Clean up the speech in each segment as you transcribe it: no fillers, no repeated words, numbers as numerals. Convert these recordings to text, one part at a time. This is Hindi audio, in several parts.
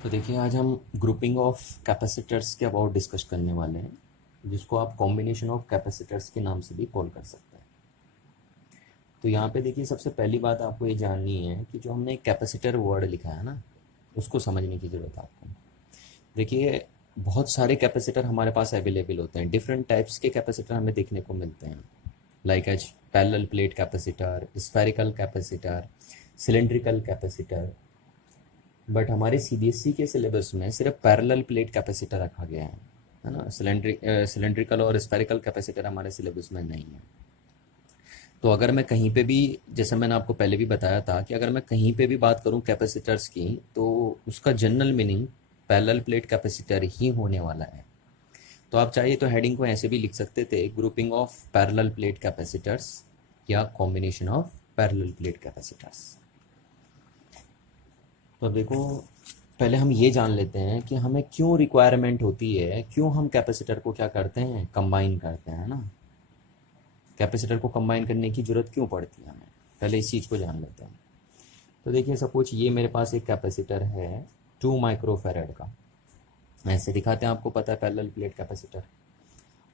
तो देखिए आज हम ग्रुपिंग ऑफ कैपेसिटर्स के अबाउट डिस्कस करने वाले हैं, जिसको आप कॉम्बिनेशन ऑफ कैपेसिटर्स के नाम से भी कॉल कर सकते हैं। तो यहाँ पे देखिए सबसे पहली बात आपको ये जाननी है कि जो हमने कैपेसिटर वर्ड लिखा है ना, उसको समझने की ज़रूरत है आपको। देखिए बहुत सारे कैपेसिटर हमारे पास अवेलेबल होते हैं, डिफरेंट टाइप्स के कैपेसिटर हमें देखने को मिलते हैं, like as parallel plate capacitor, spherical capacitor, cylindrical capacitor. But हमारे सीबीएसई के सिलेबस में सिर्फ पैरेलल प्लेट कैपेसिटर रखा गया है ना। सिलेंड्रिकल और स्फेरिकल कैपेसिटर हमारे सिलेबस में नहीं है। तो अगर मैं कहीं पे भी, जैसे मैंने आपको पहले भी बताया था कि अगर मैं कहीं पे भी बात करूं कैपेसिटर्स की, तो उसका general meaning parallel plate capacitor ही होने वाला है। तो आप चाहिए तो हेडिंग को ऐसे भी लिख सकते थे, grouping of parallel plate capacitors या combination of parallel plate capacitors. तो अब देखो, पहले हम ये जान लेते हैं कि हमें क्यों रिक्वायरमेंट होती है, क्यों हम कैपेसिटर को क्या करते हैं, कंबाइन करते हैं ना। कैपेसिटर को कंबाइन करने की ज़रूरत क्यों पड़ती है हमें, पहले इस चीज़ को जान लेते हैं। तो देखिए सपोज ये मेरे पास एक कैपेसिटर है 2 माइक्रोफेरेड का, ऐसे दिखाते हैं, आपको पता है पैरेलल प्लेट कैपेसिटर।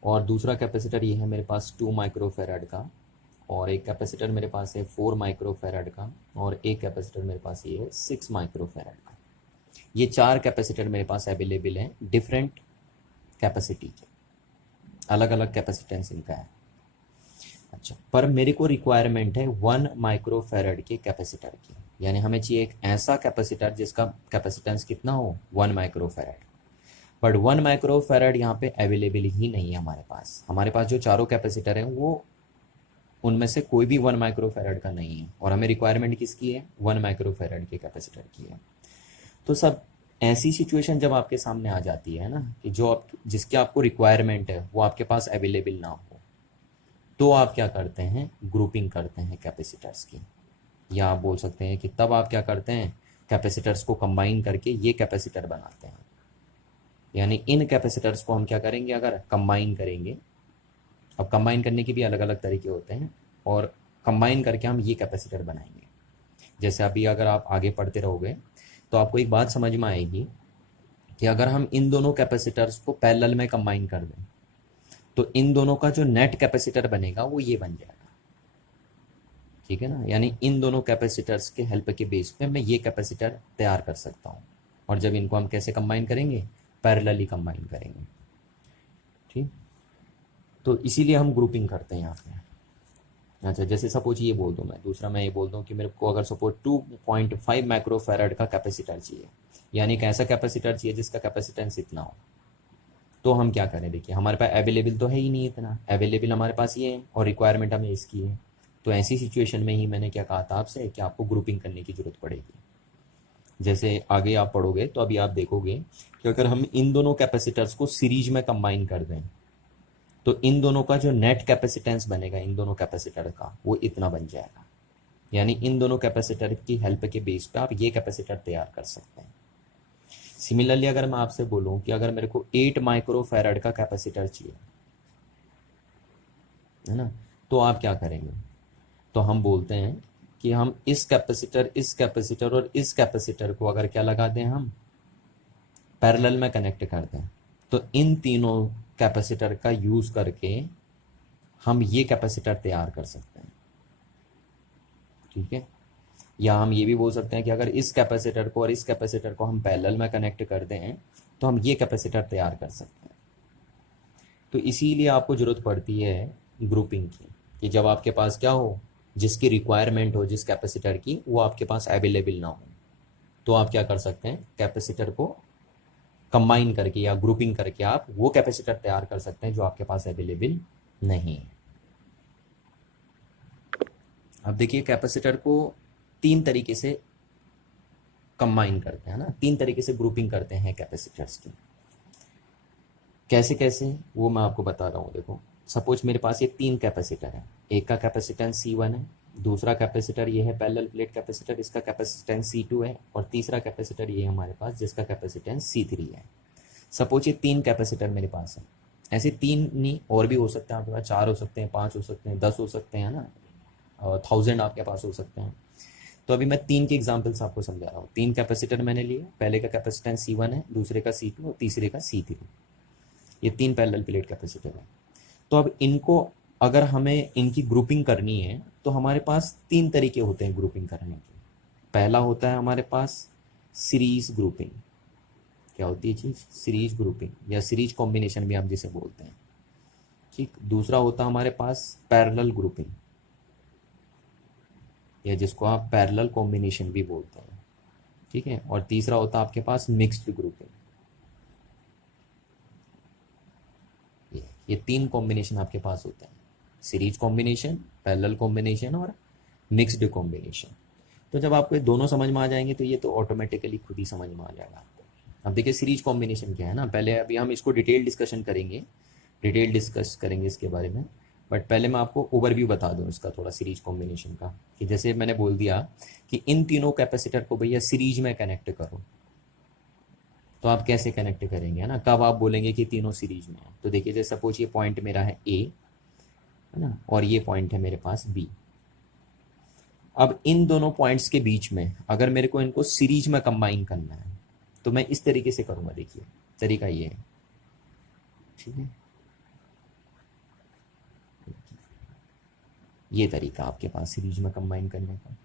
और दूसरा कैपेसिटर ये है मेरे पास 2 माइक्रोफेरेड का, और एक कैपेसिटर मेरे पास है 4 माइक्रोफेरेड का, और एक कैपेसिटर मेरे पास ये है 6 माइक्रोफेरेड का। ये 4 कैपेसिटर मेरे पास अवेलेबल हैं, डिफरेंट कैपेसिटी के, अलग अलग कैपेसिटेंस इनका है। अच्छा, पर मेरे को रिक्वायरमेंट है 1 माइक्रोफेरेड के कैपेसिटर की, यानी हमें चाहिए एक ऐसा कैपेसिटर जिसका कैपेसिटेंस कितना हो, 1 माइक्रोफेरेड। बट 1 माइक्रोफेरेड यहाँ पे अवेलेबल ही नहीं है हमारे पास। हमारे पास जो चारों कैपेसिटर हैं वो, उनमें से कोई भी 1 माइक्रोफेरेड का नहीं है, और हमें रिक्वायरमेंट किसकी है, 1 माइक्रोफेरेड के कैपेसिटर की है। तो सब ऐसी सिचुएशन जब आपके सामने आ जाती है ना, कि जो आप, जिसकी आपको रिक्वायरमेंट है वो आपके पास अवेलेबल ना हो, तो आप क्या करते हैं, ग्रुपिंग करते हैं कैपेसिटर्स की। या आप बोल सकते हैं कि तब आप क्या करते हैं, कैपेसिटर्स को कंबाइन करके ये कैपेसिटर बनाते हैं। यानी इन कैपेसिटर्स को हम क्या करेंगे, अगर कंबाइन करेंगे, अब कंबाइन करने के भी अलग अलग तरीके होते हैं, और कंबाइन करके हम ये कैपेसिटर बनाएंगे। जैसे अभी अगर आप आगे पढ़ते रहोगे तो आपको एक बात समझ में आएगी कि अगर हम इन दोनों कैपेसिटर्स को पैरेलल में कंबाइन कर दें, तो इन दोनों का जो नेट कैपेसिटर बनेगा वो ये बन जाएगा, ठीक है ना। यानी इन दोनों कैपेसिटर्स के हेल्प के बेस पे मैं ये कैपेसिटर तैयार कर सकता हूँ। और जब इनको हम कैसे कंबाइन करेंगे, पैरेलली कंबाइन करेंगे, ठीक। तो इसीलिए हम ग्रुपिंग करते हैं यहाँ पे। अच्छा, जैसे सपोज ये बोल दूँ मैं, दूसरा मैं ये बोल दूँ कि मेरे को अगर सपोज 2.5 माइक्रोफेरेड का कैपेसिटर चाहिए, यानी एक ऐसा कैपेसिटर चाहिए जिसका कैपेसिटेंस इतना हो, तो हम क्या करें, देखिए हमारे पास अवेलेबल तो है ही नहीं इतना, अवेलेबल हमारे पास ये है और रिक्वायरमेंट हमें इसकी है। तो ऐसी सिचुएशन में ही मैंने क्या कहा था आपसे कि आपको ग्रुपिंग करने की ज़रूरत पड़ेगी। जैसे आगे आप पढ़ोगे तो अभी आप देखोगे कि अगर हम इन दोनों कैपेसिटर्स को सीरीज में कंबाइन कर दें, तो इन दोनों का जो नेट कैपेसिटेंस बनेगा इन दोनों कैपेसिटर का, वो इतना बन जाएगा। यानी इन दोनों कैपेसिटर की हेल्प के बेस पे आप ये कैपेसिटर तैयार कर सकते हैं। सिमिलरली अगर मैं आपसे बोलूं कि अगर मेरे को 8 माइक्रोफेरेड का कैपेसिटर चाहिए, है ना, तो आप क्या करेंगे, तो हम बोलते हैं कि हम इस कैपेसिटर और इस कैपेसिटर को अगर क्या लगा दें, हम पैरेलल में कनेक्ट कर दें, तो इन तीनों कैपेसिटर का यूज़ करके हम ये कैपेसिटर तैयार कर सकते हैं, ठीक है। या हम ये भी बोल सकते हैं कि अगर इस कैपेसिटर को और इस कैपेसिटर को हम पैरेलल में कनेक्ट कर दें, तो हम ये कैपेसिटर तैयार कर सकते हैं। तो इसीलिए आपको ज़रूरत पड़ती है ग्रुपिंग की, कि जब आपके पास क्या हो, जिसकी रिक्वायरमेंट हो जिस कैपेसिटर की, वो आपके पास अवेलेबल ना हो, तो आप क्या कर सकते हैं, कैपेसिटर को कंबाइन करके या ग्रुपिंग करके आप वो कैपेसिटर तैयार कर सकते हैं जो आपके पास अवेलेबल नहीं है। अब देखिए कैपेसिटर को 3 तरीके से कंबाइन करते हैं ना, 3 तरीके से ग्रुपिंग करते हैं कैपेसिटर्स की। कैसे कैसे वो मैं आपको बता रहा हूँ। देखो सपोज मेरे पास ये 3 कैपेसिटर है, एक का कैपेसिटेंस C1 है, दूसरा कैपेसिटर ये है पैरेलल प्लेट कैपेसिटर, इसका कैपेसिटेंस C2 है, और तीसरा कैपेसिटर ये हमारे पास जिसका कैपेसिटेंस C3 है। सपोज ये 3 कैपेसिटर मेरे पास है, ऐसे 3 नहीं और भी हो सकते हैं आपके पास, 4 हो सकते हैं, 5 हो सकते हैं, 10 हो सकते हैं ना, और 1000 आपके पास हो सकते हैं। तो अभी मैं 3 के एग्जाम्पल्स आपको समझा रहा हूँ। 3 कैपेसिटर मैंने लिए, पहले का कैपेसिटेंस C1 है, दूसरे का C2 और तीसरे का C3। ये 3 पैरेलल प्लेट कैपेसिटर है। तो अब इनको अगर हमें इनकी ग्रुपिंग करनी है तो हमारे पास 3 तरीके होते हैं ग्रुपिंग करने के। पहला होता है हमारे पास सीरीज ग्रुपिंग। क्या होती है चीज़? सीरीज ग्रुपिंग या सीरीज कॉम्बिनेशन भी हम जिसे बोलते हैं। ठीक। दूसरा होता है हमारे पास पैरेलल ग्रुपिंग, या जिसको आप पैरेलल कॉम्बिनेशन भी बोलते हैं। ठीक है। और तीसरा होता है आपके पास मिक्स्ड ग्रुपिंग। ये 3 कॉम्बिनेशन आपके पास होते हैं, सीरीज कॉम्बिनेशन, पैरेलल कॉम्बिनेशन और मिक्स्ड कॉम्बिनेशन। तो जब आपको ये दोनों समझ में आ जाएंगे तो ये तो ऑटोमेटिकली खुद ही समझ में आ जाएगा आपको। अब देखिए सीरीज कॉम्बिनेशन क्या है ना, पहले अभी हम इसको डिटेल डिस्कशन करेंगे, डिटेल डिस्कस करेंगे इसके बारे में। बट पहले मैं आपको ओवरव्यू बता दूं इसका थोड़ा सीरीज कॉम्बिनेशन का, कि जैसे मैंने बोल दिया कि इन तीनों कैपेसिटर को भैया सीरीज में कनेक्ट करो, तो आप कैसे कनेक्ट करेंगे, है ना? कब आप बोलेंगे कि तीनों सीरीज में है? तो देखिए जैसे सपोज ये पॉइंट मेरा है ए, है ना, और ये पॉइंट है मेरे पास बी। अब इन दोनों पॉइंट्स के बीच में अगर मेरे को इनको सीरीज में कंबाइन करना है तो मैं इस तरीके से करूंगा। देखिए तरीका ये है, ठीक है, ये तरीका आपके पास सीरीज में कंबाइन करने का।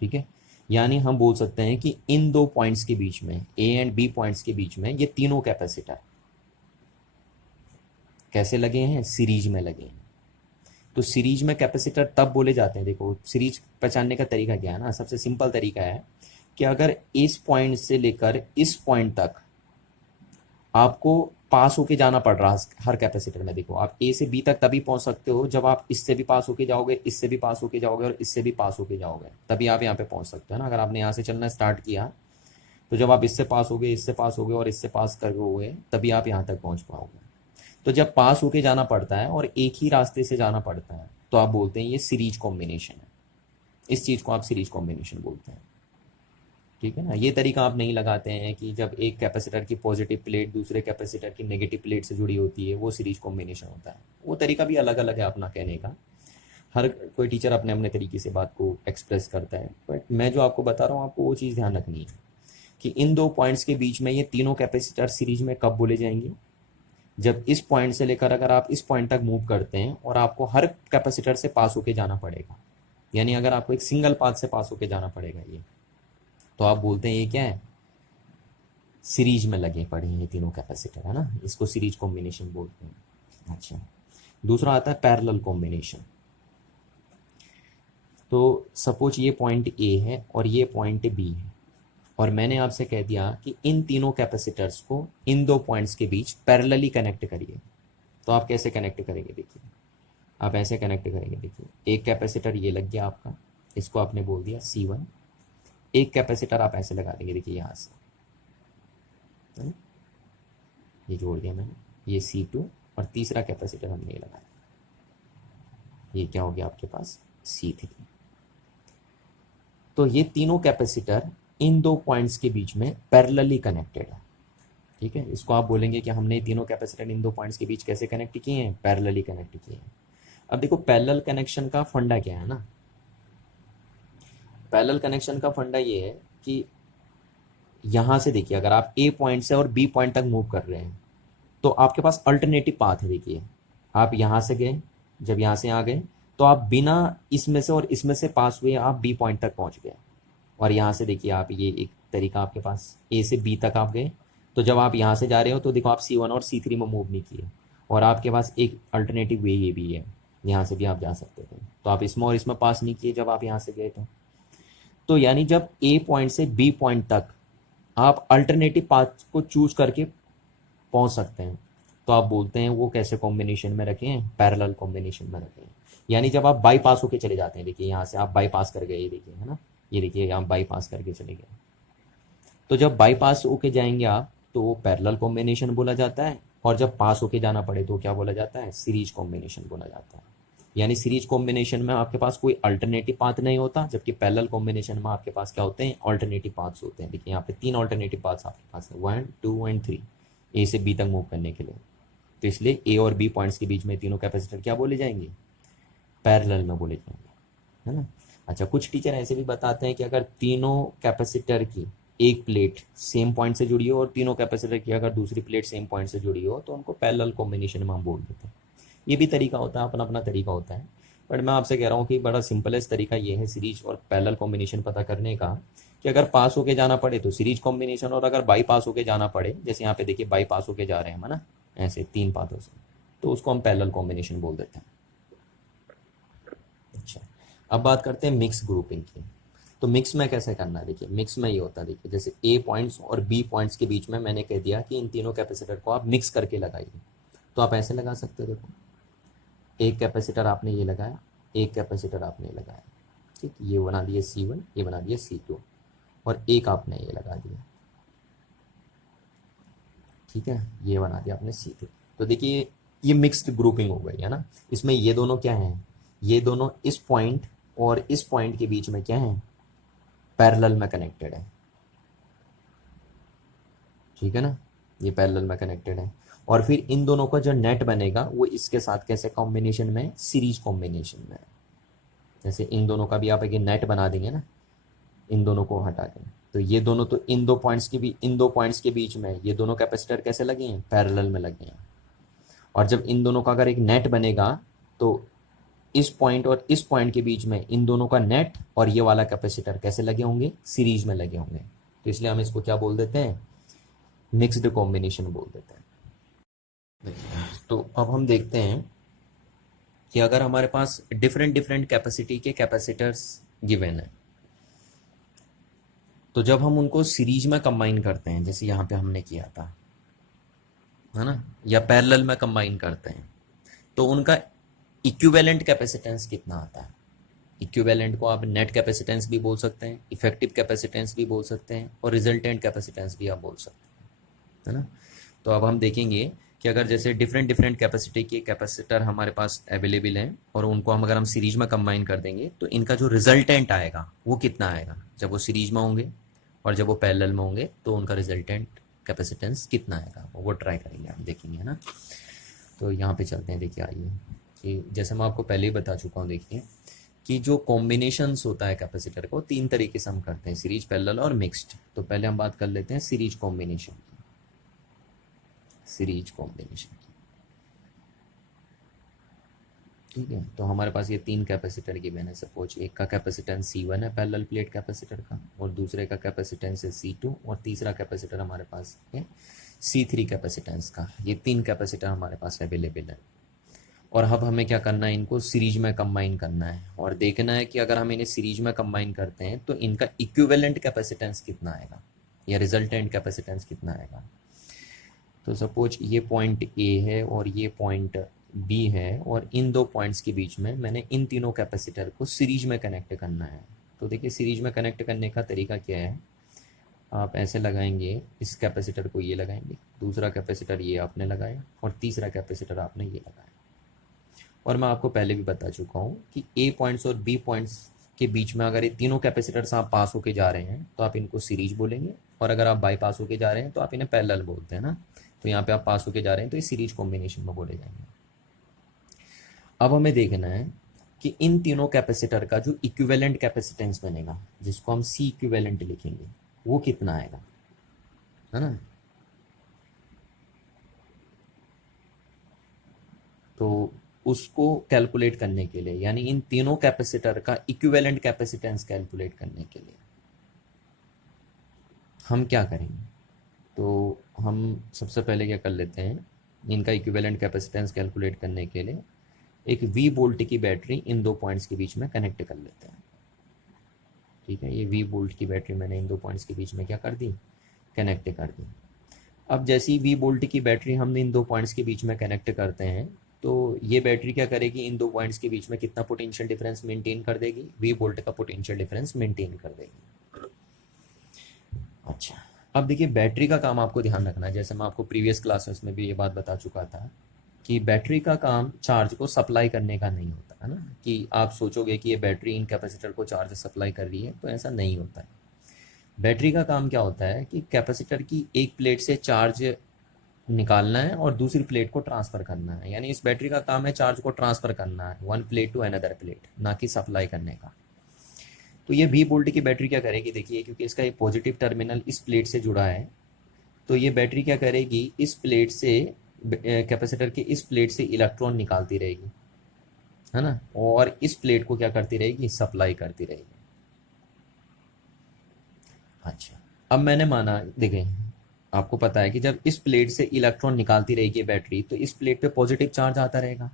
ठीक है। यानी हम बोल सकते हैं कि इन दो पॉइंट्स के बीच में, ए एंड बी पॉइंट्स के बीच में, ये तीनों कैपेसिटर कैसे लगे हैं? सीरीज में लगे हैं। तो सीरीज में कैपेसिटर तब बोले जाते हैं, देखो सीरीज पहचानने का तरीका क्या है ना, सबसे सिंपल तरीका है कि अगर इस पॉइंट से लेकर इस पॉइंट तक आपको पास होके जाना पड़ रहा है हर कैपेसिटर में। देखो आप ए से बी तक तभी पहुंच सकते हो जब आप इससे भी पास होके जाओगे, इससे भी पास होके जाओगे और इससे भी पास होके जाओगे, तभी आप यहाँ पे पहुंच सकते हो ना। अगर आपने यहाँ से चलना स्टार्ट किया तो जब आप इससे पास होगे, इससे पास होगे और इससे पास करोगे, तभी आप यहाँ तक पहुंच पाओगे। तो जब पास होके जाना पड़ता है और एक ही रास्ते से जाना पड़ता है तो आप बोलते हैं ये सीरीज कॉम्बिनेशन है। इस चीज को आप सीरीज कॉम्बिनेशन बोलते हैं। ठीक है ना। ये तरीका आप नहीं लगाते हैं कि जब एक कैपेसिटर की पॉजिटिव प्लेट दूसरे कैपेसिटर की नेगेटिव प्लेट से जुड़ी होती है वो सीरीज कॉम्बिनेशन होता है। वो तरीका भी अलग अलग है अपना कहने का, हर कोई टीचर अपने अपने तरीके से बात को एक्सप्रेस करता है। बट मैं जो आपको बता रहा हूँ आपको वो चीज़ ध्यान रखनी है कि इन दो पॉइंट्स के बीच में ये तीनों कैपेसिटर सीरीज में कब बोले जाएंगे? जब इस पॉइंट से लेकर अगर आप इस पॉइंट तक मूव करते हैं और आपको हर कैपेसिटर से पास होके जाना पड़ेगा, यानी अगर आपको एक सिंगल पाथ से पास होके जाना पड़ेगा ये, तो आप बोलते हैं ये क्या है? सीरीज में लगे पड़े हैं ये तीनों कैपेसिटर, है ना। इसको सीरीज कॉम्बिनेशन बोलते हैं। अच्छा, दूसरा आता है पैरेलल कॉम्बिनेशन। तो सपोज ये पॉइंट ए है और ये पॉइंट बी है, और मैंने आपसे कह दिया कि इन तीनों कैपेसिटर्स को इन दो पॉइंट्स के बीच पैरेलली कनेक्ट करिए। तो आप कैसे कनेक्ट करेंगे? देखिए आप ऐसे कनेक्ट करेंगे। देखिए एक कैपेसिटर ये लग गया आपका, इसको आपने बोल दिया C1। एक कैपेसिटर आप ऐसे लगा देंगे, देखिए यहाँ से, है ना? ये जोड़ दिया मैंने, ये C2, और तीसरा कैपेसिटर हमने ये लगाया, ये क्या हो गया आपके पास? C3। तो ये तीनों कैपेसिटर इन दो पॉइंट्स के बीच में पैरेलली कनेक्टेड है। ठीक है। इसको आप बोलेंगे कि हमने तीनों कैपेसिटर इन दो पॉइंट्स के बीच कैसे कनेक्ट किए हैं? पैरेलली कनेक्ट किए हैं। अब देखो पैरेलल कनेक्शन का फंडा क्या है ना, पैरेलल कनेक्शन का फंडा ये है कि यहां से देखिए अगर आप ए पॉइंट से और बी पॉइंट तक मूव कर रहे हैं तो आपके पास अल्टरनेटिव पाथ है। देखिए आप यहां से गए, जब यहां से आ गए तो आप बिना इसमें से और इसमें से पास हुए आप बी पॉइंट तक पहुंच गए, और यहाँ से देखिए आप ये एक तरीका आपके पास, ए से बी तक आप गए, तो जब आप यहाँ से जा रहे हो तो देखो आप C1 और C3 में मूव नहीं किए, और आपके पास एक अल्टरनेटिव वे ये भी है, यहाँ से भी आप जा सकते थे, तो आप इसमें और इसमें पास नहीं किए जब आप यहाँ से गए तो यानी जब ए पॉइंट से बी पॉइंट तक आप अल्टरनेटिव पाथ को चूज करके पहुंच सकते हैं, तो आप बोलते हैं वो कैसे कॉम्बिनेशन में रखे हैं? पैरेलल कॉम्बिनेशन में रखे हैं। यानी जब आप बाईपास होके चले जाते हैं, देखिए यहाँ से आप बाईपास कर गए, ये देखिए, है ना, ये देखिए यहाँ बाईपास करके चले गए, तो जब बाईपास होके जाएंगे आप तो वो पैरेलल कॉम्बिनेशन बोला जाता है, और जब पास होके जाना पड़े तो क्या बोला जाता है? सीरीज कॉम्बिनेशन बोला जाता है। यानी सीरीज कॉम्बिनेशन में आपके पास कोई अल्टरनेटिव पाथ नहीं होता, जबकि पैरेलल कॉम्बिनेशन में आपके पास क्या होते हैं? अल्टरनेटिव पाथ्स होते हैं। देखिए यहाँ पे 3 अल्टरनेटिव पाथ्स आपके पास है, 1, 2 एंड 3, ए से बी तक मूव करने के लिए। तो इसलिए ए और बी पॉइंट्स के बीच में तीनों कैपेसिटर क्या बोले जाएंगे? पैरेलल में बोले जाएंगे, है ना। अच्छा, कुछ टीचर ऐसे भी बताते हैं कि अगर तीनों कैपेसिटर की एक प्लेट सेम पॉइंट से जुड़ी हो और तीनों कैपेसिटर की अगर दूसरी प्लेट सेम पॉइंट से जुड़ी हो तो उनको पैरेलल कॉम्बिनेशन में हम बोल देते हैं। ये भी तरीका होता है, अपना अपना तरीका होता है। बट मैं आपसे कह रहा हूँ कि बड़ा सिंपलेस्ट तरीका ये है सीरीज और पैरेलल कॉम्बिनेशन पता करने का, कि अगर पास होके जाना पड़े तो सीरीज कॉम्बिनेशन, और अगर बाई पास होके जाना पड़े, जैसे यहाँ पे देखिए बाई पास होके जा रहे हैं हम, है ना, ऐसे तीन पाथों से, तो उसको हम पैरेलल कॉम्बिनेशन बोल देते हैं। अच्छा, अब बात करते हैं मिक्स ग्रुपिंग की। तो मिक्स में कैसे करना है, देखिए मिक्स में ये होता है, देखिए जैसे ए पॉइंट्स और बी पॉइंट्स के बीच में मैंने कह दिया कि इन तीनों कैपेसिटर को आप मिक्स करके लगाइए। तो आप ऐसे लगा सकते हो, देखो एक कैपेसिटर आपने ये लगाया, एक कैपेसिटर आपने ये लगाया, ठीक, ये बना दिए C1, ये बना दिया C2, और एक आपने ये लगा दिया, ठीक है, ये बना दिया आपने C3। तो देखिए ये मिक्स्ड ग्रुपिंग हो गई है ना। इसमें ये दोनों क्या हैं, ये दोनों इस पॉइंट और इस पॉइंट के बीच में क्या है, पैरेलल में कनेक्टेड है, ठीक है ना, ये पैरेलल में कनेक्टेड है। और फिर इन दोनों का जो नेट बनेगा वो इसके साथ कैसे कॉम्बिनेशन में, सीरीज कॉम्बिनेशन में। जैसे इन दोनों का भी आप एक नेट बना देंगे ना, इन दोनों को हटा के, तो ये दोनों तो इन दो पॉइंट्स के भी, इन दो पॉइंट्स के बीच में ये दोनों कैपेसिटर कैसे लगे हैं, पैरेलल में लगे हैं। और जब इन दोनों का अगर एक नेट बनेगा तो इस पॉइंट और इस पॉइंट के बीच में इन दोनों का नेट और ये वाला कैपेसिटर कैसे लगे होंगे, सीरीज में लगे होंगे। तो इसलिए हम इसको क्या बोल देते हैं, मिक्स्ड कॉम्बिनेशन बोल देते हैं। देखिए, तो अब हम देखते हैं कि अगर हमारे पास डिफरेंट डिफरेंट कैपेसिटी के कैपेसिटर्स गिवन है, तो जब हम उनको सीरीज में कंबाइन करते हैं, जैसे यहाँ पे हमने किया था, है ना, या पैरेलल में कंबाइन करते हैं, तो उनका इक्विवेलेंट कैपेसिटेंस कितना आता है। इक्विवेलेंट को आप नेट कैपेसिटेंस भी बोल सकते हैं, इफेक्टिव कैपेसिटेंस भी बोल सकते हैं, और रिजल्टेंट कैपेसिटेंस भी आप बोल सकते हैं, है ना। तो अब हम देखेंगे कि अगर जैसे डिफरेंट डिफरेंट कैपेसिटी के कैपेसिटर हमारे पास अवेलेबल हैं और उनको हम अगर हम सीरीज में कंबाइन कर देंगे तो इनका जो रिजल्टेंट आएगा वो कितना आएगा, जब वो सीरीज में होंगे और जब वो पैरेलल में होंगे तो उनका रिजल्टेंट कैपेसिटेंस कितना आएगा, वो ट्राई करेंगे, हम देखेंगे, है ना। तो यहाँ पे चलते हैं, देखिए आइए, कि जैसे मैं आपको पहले ही बता चुका हूँ, देखिए कि जो कॉम्बिनेशंस होता है कैपेसिटर को तीन तरीके से हम करते हैं, सीरीज, पैरेलल और मिक्स्ड। तो पहले हम बात कर लेते हैं सीरीज कॉम्बिनेशन की, सीरीज कॉम्बिनेशन की, ठीक है। तो हमारे पास ये तीन कैपेसिटर की मैंने सपोज, एक का कैपेसिटेंस C1 है पैरेलल प्लेट कैपेसिटर का, और दूसरे का कैपेसिटेंस है C2, और तीसरा कैपेसिटर हमारे पास है C3 कैपेसिटेंस का। ये तीन कैपेसिटर हमारे पास अवेलेबल है, और अब हमें क्या करना है, इनको सीरीज में कंबाइन करना है और देखना है कि अगर हम इन्हें सीरीज में कंबाइन करते हैं तो इनका इक्विवेलेंट कैपेसिटेंस कितना आएगा या रिजल्टेंट कैपेसिटेंस कितना आएगा। तो सपोज ये पॉइंट ए है और ये पॉइंट बी है, और इन दो पॉइंट्स के बीच में मैंने इन तीनों कैपेसिटर को सीरीज में कनेक्ट करना है। तो देखिए सीरीज में कनेक्ट करने का तरीका क्या है, आप ऐसे लगाएंगे, इस कैपेसिटर को ये लगाएंगे, दूसरा कैपेसिटर ये आपने लगाया, और तीसरा कैपेसिटर आपने ये लगाया। और मैं आपको पहले भी बता चुका हूँ कि ए पॉइंट्स और बी पॉइंट्स के बीच में अगर ये तीनों कैपेसिटर्स आप पास होके जा रहे हैं तो आप इनको सीरीज बोलेंगे, और अगर आप बाई पास होके जा रहे हैं तो आप इन्हें पैरेलल बोलते हैं ना। तो यहाँ पे आप पास होके जा रहे हैं तो ये सीरीज कॉम्बिनेशन में बोले जाएंगे। अब हमें देखना है कि इन तीनों कैपेसिटर का जो इक्विवेलेंट कैपेसिटेंस बनेगा, जिसको हम सी इक्विवेलेंट लिखेंगे, वो कितना आएगा, है ना। तो उसको कैलकुलेट करने के लिए, यानी इन तीनों कैपेसिटर का इक्विवेलेंट कैपेसिटेंस कैलकुलेट करने के लिए हम क्या करेंगे, तो हम सबसे पहले क्या कर लेते हैं, इनका इक्विवेलेंट कैपेसिटेंस कैलकुलेट करने के लिए एक V वोल्ट की बैटरी इन दो पॉइंट्स के बीच में कनेक्ट कर लेते हैं, ठीक है। ये V वोल्ट की बैटरी मैंने इन दो पॉइंट्स के बीच में क्या कर दी, कनेक्ट कर दी। अब जैसी V वोल्ट की बैटरी हमने इन दो पॉइंट्स के बीच में कनेक्ट करते हैं, तो ये बैटरी क्या करेगी, इन दो पॉइंट्स के बीच में कितना पोटेंशियल डिफरेंस मेंटेन कर देगी, V वोल्ट का पोटेंशियल डिफरेंस मेंटेन कर देगी। अच्छा, अब देखिए बैटरी का काम आपको ध्यान रखना है, जैसे मैं आपको प्रीवियस क्लासेस में भी ये बात बता चुका था कि बैटरी का काम चार्ज को सप्लाई करने का नहीं होता है ना, कि आप सोचोगे कि ये बैटरी इन कैपेसिटर को चार्ज सप्लाई कर रही है, तो ऐसा नहीं होता है। बैटरी का काम क्या होता है कि कैपेसिटर की एक प्लेट से चार्ज निकालना है और दूसरी प्लेट को ट्रांसफ़र करना है, यानी इस बैटरी का काम है चार्ज को ट्रांसफ़र करना है, one plate to another plate, ना कि सप्लाई करने का। तो ये V वोल्ट की बैटरी क्या करेगी, देखिए क्योंकि इसका ये पॉजिटिव टर्मिनल इस प्लेट से जुड़ा है, तो ये बैटरी क्या करेगी, इस प्लेट से कैपेसिटर के इस प्लेट से इलेक्ट्रॉन निकालती रहेगी, है ना, और इस प्लेट को क्या करती रहेगी, सप्लाई करती रहेगी। अच्छा, अब मैंने माना, देखें आपको पता है कि जब इस प्लेट से इलेक्ट्रॉन निकालती रहेगी बैटरी, तो इस प्लेट पे पॉजिटिव चार्ज आता रहेगा,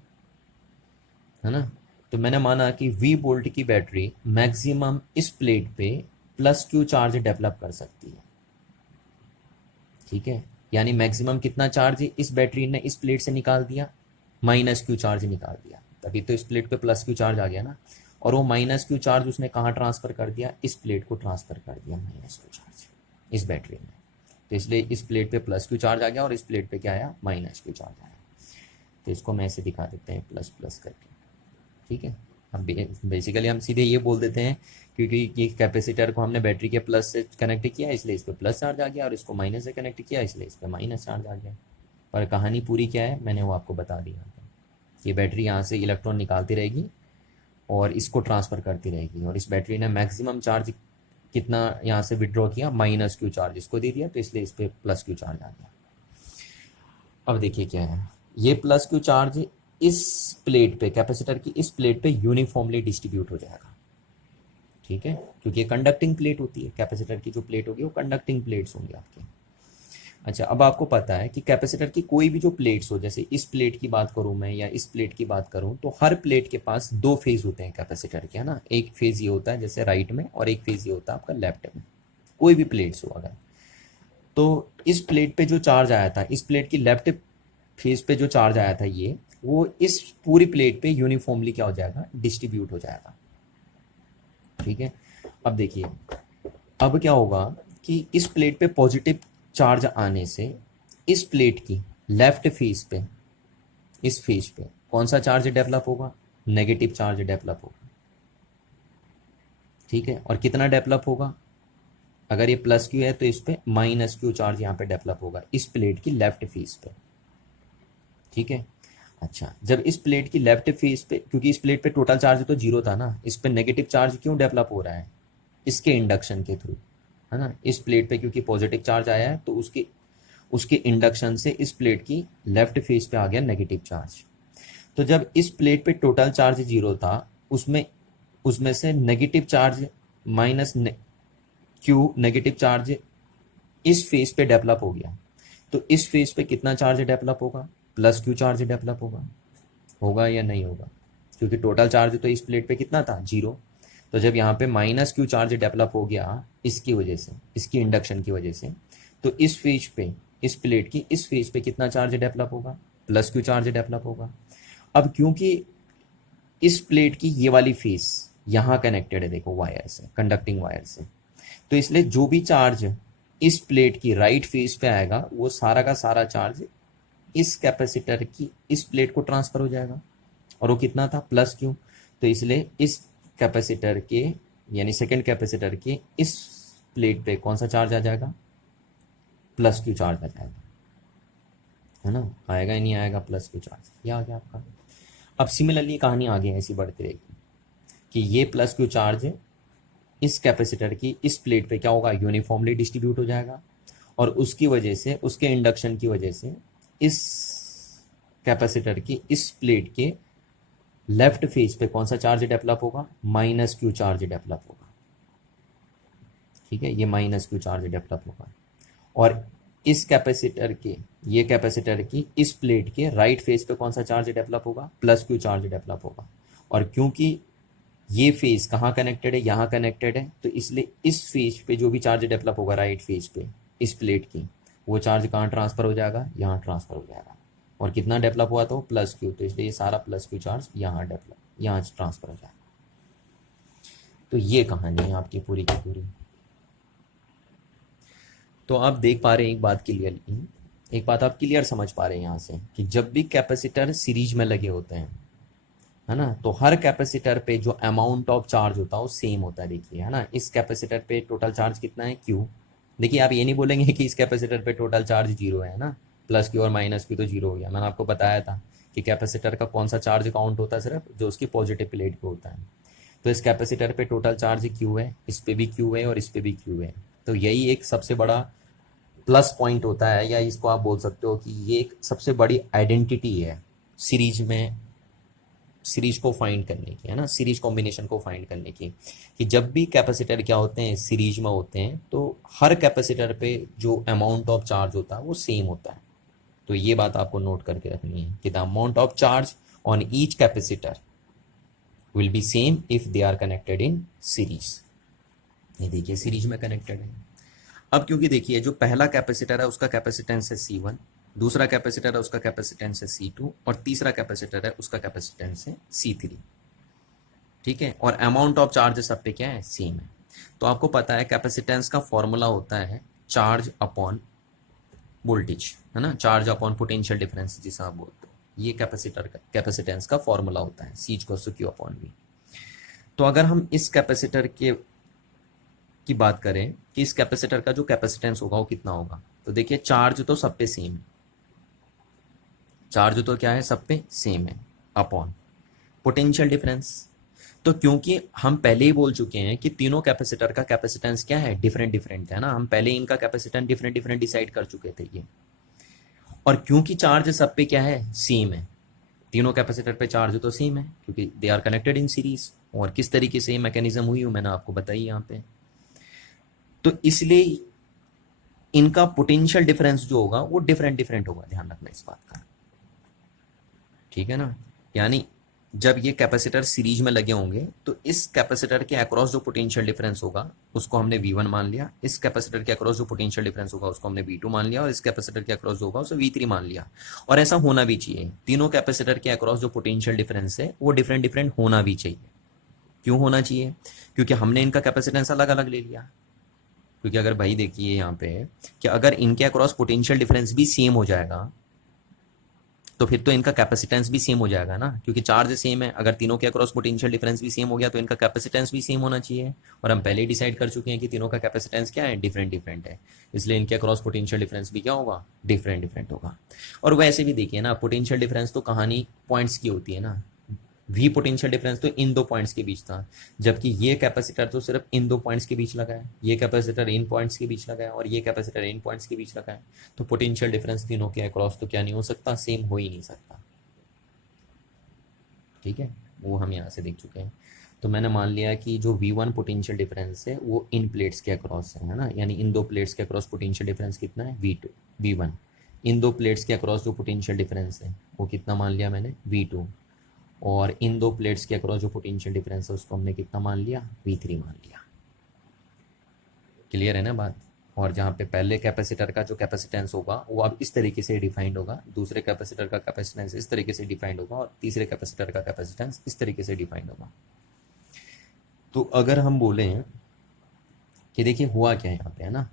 है ना। तो मैंने माना कि V वोल्ट की बैटरी मैक्सिमम इस प्लेट पे प्लस क्यू चार्ज डेवलप कर सकती है, ठीक है। यानी मैक्सिमम कितना चार्ज इस बैटरी ने इस प्लेट से निकाल दिया, माइनस क्यू चार्ज निकाल दिया, तभी तो इस प्लेट पे प्लस क्यू चार्ज आ गया ना। और वो माइनस क्यू चार्ज उसने कहाँ ट्रांसफर कर दिया, इस प्लेट को ट्रांसफर कर दिया माइनस क्यू चार्ज इस बैटरी में। तो इसलिए इस प्लेट पे प्लस क्यू चार्ज आ गया और इस प्लेट पे क्या आया, माइनस क्यू चार्ज आया। तो इसको मैं ऐसे दिखा देते हैं प्लस प्लस करके, ठीक है। अब बेसिकली हम सीधे ये बोल देते हैं क्योंकि ये कैपेसिटर को हमने बैटरी के प्लस से कनेक्ट किया इसलिए इस पर प्लस चार्ज आ गया, और इसको माइनस से कनेक्ट किया इसलिए इस पर माइनस चार्ज आ गया। पर कहानी पूरी क्या है, मैंने वो आपको बता दिया। ये बैटरी यहाँ से इलेक्ट्रॉन निकालती रहेगी और इसको ट्रांसफ़र करती रहेगी, और इस बैटरी ने मैक्सिमम चार्ज कितना यहाँ से विड्रॉ किया, माइनस क्यू चार्ज इसको दे दिया, तो इसलिए इस पर प्लस क्यू चार्ज आ गया। अब देखिए क्या है, ये प्लस क्यू चार्ज इस प्लेट पे, कैपेसिटर की इस प्लेट पे यूनिफॉर्मली डिस्ट्रीब्यूट हो जाएगा, ठीक है, क्योंकि ये कंडक्टिंग प्लेट होती है, कैपेसिटर की जो प्लेट होगी वो कंडक्टिंग प्लेट्स होंगी आपके। अच्छा, अब आपको पता है कि कैपेसिटर की कोई भी जो प्लेट्स हो, जैसे इस प्लेट की बात करूं मैं या इस प्लेट की बात करूं, तो हर प्लेट के पास दो फेज होते हैं कैपेसिटर के, है ना। एक फेज ये होता है जैसे राइट में, और एक फेज ये होता है आपका लेफ्ट में, कोई भी प्लेट्स हो अगर। तो इस प्लेट पे जो चार्ज आया था, इस प्लेट की लेफ्ट फेज पे जो चार्ज आया था ये, वो इस पूरी प्लेट पे यूनिफॉर्मली क्या हो जाएगा, डिस्ट्रीब्यूट हो जाएगा, ठीक है। अब देखिए, अब क्या होगा कि इस प्लेट पे पॉजिटिव चार्ज आने से इस प्लेट की लेफ्ट फेस पे, इस फेस पे कौन सा चार्ज डेवलप होगा, नेगेटिव चार्ज डेवलप होगा, ठीक है। और कितना डेवलप होगा, अगर ये प्लस क्यू है तो इस पे माइनस क्यू चार्ज यहाँ पे डेवलप होगा इस प्लेट की लेफ्ट फेस पे, ठीक है। अच्छा, जब इस प्लेट की लेफ्ट फेस पे, क्योंकि इस प्लेट पे टोटल चार्ज तो जीरो था ना, इस पे नेगेटिव चार्ज क्यों डेवलप हो रहा है, इसके इंडक्शन के थ्रू, है ना। इस प्लेट पे क्योंकि पॉजिटिव चार्ज आया है तो उसके उसके इंडक्शन से इस प्लेट की लेफ्ट फेस पे आ गया नेगेटिव चार्ज। तो जब इस प्लेट पे टोटल चार्ज जीरो था, उसमें उसमें से negative charge minus Q negative charge इस फेस पे डेवलप हो गया, तो इस फेस पे कितना चार्ज डेवलप होगा, प्लस क्यू चार्ज डेवलप होगा, होगा या नहीं होगा, क्योंकि टोटल चार्ज तो इस प्लेट पे कितना था, जीरो। तो जब यहाँ पे माइनस क्यू चार्ज डेवलप हो गया इसकी वजह से, इसकी इंडक्शन की वजह से, तो इस फेज पे, इस प्लेट की इस फेज पे कितना चार्ज डेवलप होगा, प्लस क्यू चार्ज डेवलप होगा। अब क्योंकि इस प्लेट की ये वाली फेस यहाँ कनेक्टेड है, देखो वायर से, कंडक्टिंग वायर से, तो इसलिए जो भी चार्ज इस प्लेट की राइट फेस पे आएगा वो सारा का सारा चार्ज इस कैपेसिटर की इस प्लेट को ट्रांसफर हो जाएगा, और वो कितना था, प्लस क्यू। तो इसलिए इस कैपेसिटर के, यानी सेकंड कैपेसिटर के इस प्लेट पे कौन सा चार्ज आ जाएगा, प्लस क्यू चार्ज आ जाएगा, है ना। आएगा ही नहीं आएगा प्लस क्यू चार्ज, ये आ गया आपका। अब सिमिलरली कहानी आगे ऐसी बढ़ती रहेगी कि ये प्लस क्यू चार्ज इस कैपेसिटर की इस प्लेट पे क्या होगा, यूनिफॉर्मली डिस्ट्रीब्यूट हो जाएगा, और उसकी वजह से, उसके इंडक्शन की वजह से इस कैपेसिटर की इस प्लेट के लेफ्ट फेस पे कौन सा चार्ज डेवलप होगा, माइनस क्यू चार्ज डेवलप होगा, ठीक है। ये माइनस क्यू चार्ज डेवलप होगा, और इस कैपेसिटर के, ये कैपेसिटर की इस प्लेट के राइट फेस पे कौन सा चार्ज डेवलप होगा, प्लस क्यू चार्ज डेवलप होगा। और क्योंकि ये फेस कहाँ कनेक्टेड है, यहाँ कनेक्टेड है, तो इसलिए इस फेस पे जो भी चार्ज डेवलप होगा राइट फेस पे इस प्लेट की, वो चार्ज कहाँ ट्रांसफर हो जाएगा, यहाँ ट्रांसफर हो जाएगा। और कितना डेवलप हुआ तो प्लस क्यू, तो इसलिए ये सारा प्लस क्यू चार्ज यहाँ डेवलप, यहाँ ट्रांसफर हो जाएगा। तो ये कहानी है आपकी पूरी की पूरी। तो आप देख पा रहे हैं एक बात क्लियरली, एक बात आप क्लियर समझ पा रहे हैं यहाँ से कि जब भी कैपेसिटर सीरीज में लगे होते हैं, है ना, तो हर कैपेसिटर पे जो अमाउंट ऑफ चार्ज होता है वो सेम होता है। देखिए, है ना, इस कैपेसिटर पे टोटल चार्ज कितना है, क्यू। देखिए, आप ये नहीं बोलेंगे कि इस कैपेसिटर पे टोटल चार्ज जीरो है ना, प्लस क्यू और माइनस क्यू तो जीरो हो गया। मैंने आपको बताया था कि कैपेसिटर का कौन सा चार्ज काउंट होता है, सिर्फ जो उसकी पॉजिटिव प्लेट पे होता है। तो इस कैपेसिटर पे टोटल चार्ज क्यू है, इस पे भी क्यू है और इस पे भी क्यू है। तो यही एक सबसे बड़ा प्लस पॉइंट होता है, या इसको आप बोल सकते हो कि ये एक सबसे बड़ी आइडेंटिटी है सीरीज में, सीरीज को फाइंड करने की, है ना, सीरीज कॉम्बिनेशन को फाइंड करने की, कि जब भी कैपेसिटर क्या होते हैं, सीरीज में होते हैं, तो हर कैपेसिटर पे जो अमाउंट ऑफ चार्ज होता है वो सेम होता है। तो ये बात आपको नोट करके रखनी है कि the amount of charge on each capacitor will be same if they are connected in series. ये देखिए सीरीज में कनेक्टेड है। अब क्योंकि देखिए जो पहला कैपेसिटर है उसका कैपेसिटेंस है C1, दूसरा कैपेसिटर है उसका कैपेसिटेंस है C2, और तीसरा कैपेसिटर है उसका कैपेसिटेंस है C3। ठीक है, और अमाउंट ऑफ चार्ज सब पे क्या है, सेम है। तो आपको पता है कैपेसिटेंस का फॉर्मूला होता है चार्ज अपॉन वोल्टेज, है ना, चार्ज अपॉन पोटेंशियल डिफरेंस जिसे आप बोलते हो। ये कैपेसिटर का कैपेसिटेंस का फॉर्मूला होता है, C equals to Q upon V। तो अगर हम इस कैपेसिटर के की बात करें कि इस कैपेसिटर का जो कैपेसिटेंस होगा वो कितना होगा, तो देखिए चार्ज तो सब पे सेम है, चार्ज तो क्या है, सब पे सेम है, अपॉन पोटेंशियल डिफरेंस। तो क्योंकि हम पहले ही बोल चुके हैं कि तीनों कैपेसिटर का कैपेसिटेंस क्या है, डिफरेंट डिफरेंट है ना, हम पहले इनका कैपेसिटेंस डिफरेंट डिफरेंट डिसाइड कर चुके थे ये। और क्योंकि चार्ज सब पे क्या है, सेम है, तीनों कैपेसिटर पे चार्ज तो सेम है क्योंकि they are connected in series. और किस तरीके से मैकेनिज्म हुई हो मैंने आपको बताई यहाँ पे। तो इसलिए इनका पोटेंशियल डिफरेंस जो होगा वो डिफरेंट डिफरेंट होगा, ध्यान रखना इस बात का, ठीक है ना। यानी जब ये कैपेसिटर सीरीज में लगे होंगे तो इस कैपेसिटर के अक्रॉस जो पोटेंशियल डिफरेंस होगा उसको हमने V1 मान लिया, इस कैपेसिटर के अक्रॉस जो पोटेंशियल डिफरेंस होगा उसको हमने V2 मान लिया, और इस कैपेसिटर के अक्रॉस जो होगा उसे V3 मान लिया। और ऐसा होना भी चाहिए, तीनों कैपेसिटर के अक्रॉस जो पोटेंशियल डिफरेंस है वो डिफरेंट डिफरेंट होना भी चाहिए। क्यों होना चाहिए, क्योंकि हमने इनका कैपेसिटेंस अलग अलग ले लिया। क्योंकि अगर भाई देखिए यहाँ पे कि अगर इनके अक्रॉस पोटेंशियल डिफरेंस भी सेम हो जाएगा तो फिर तो इनका कैपेसिटेंस भी सेम हो जाएगा ना, क्योंकि चार्ज सेम है। अगर तीनों के अक्रॉस पोटेंशियल डिफरेंस भी सेम हो गया तो इनका कैपेसिटेंस भी सेम होना चाहिए। और हम पहले ही डिसाइड कर चुके हैं कि तीनों का कैपेसिटेंस क्या है, डिफरेंट डिफरेंट है, इसलिए इनके अक्रॉस पोटेंशियल डिफरेंस भी क्या होगा, डिफरेंट डिफरेंट होगा। और वैसे भी देखिए ना, पोटेंशियल डिफरेंस तो कहानी पॉइंट्स की होती है ना, V पोटेंशियल डिफरेंस तो इन दो पॉइंट्स के बीच था, जबकि ये कैपेसिटर तो सिर्फ इन दो पॉइंट्स के बीच लगा है, ये कैपेसिटर इन पॉइंट्स के बीच लगा है और ये कैपेसिटर इन पॉइंट्स के बीच लगा है। तो पोटेंशियल डिफरेंस तीनों के अक्रॉस तो क्या नहीं हो सकता, सेम हो ही नहीं सकता। ठीक है, वो हम यहाँ से देख चुके हैं। तो मैंने मान लिया कि जो V1 पोटेंशियल डिफरेंस है वो इन प्लेट्स के अक्रॉस है ना, यानी इन दो प्लेट्स के अक्रॉस पोटेंशियल डिफरेंस कितना है, V1। इन दो प्लेट्स के अक्रॉस जो पोटेंशियल डिफरेंस है वो कितना मान लिया मैंने, V2। और इन दो प्लेट्स के अक्रॉस जो पोटेंशियल डिफरेंस है उसको हमने कितना मान लिया, V3 मान लिया। क्लियर है ना बात। और जहाँ पे पहले कैपेसिटर का जो कैपेसिटेंस होगा वो अब इस तरीके से डिफाइंड होगा, दूसरे कैपेसिटर का कैपेसिटेंस इस तरीके से डिफाइंड होगा, और तीसरे कैपेसिटर का कैपेसिटेंस इस तरीके से डिफाइंड होगा। तो अगर हम बोले कि देखिए हुआ क्या यहाँ पे, है ना,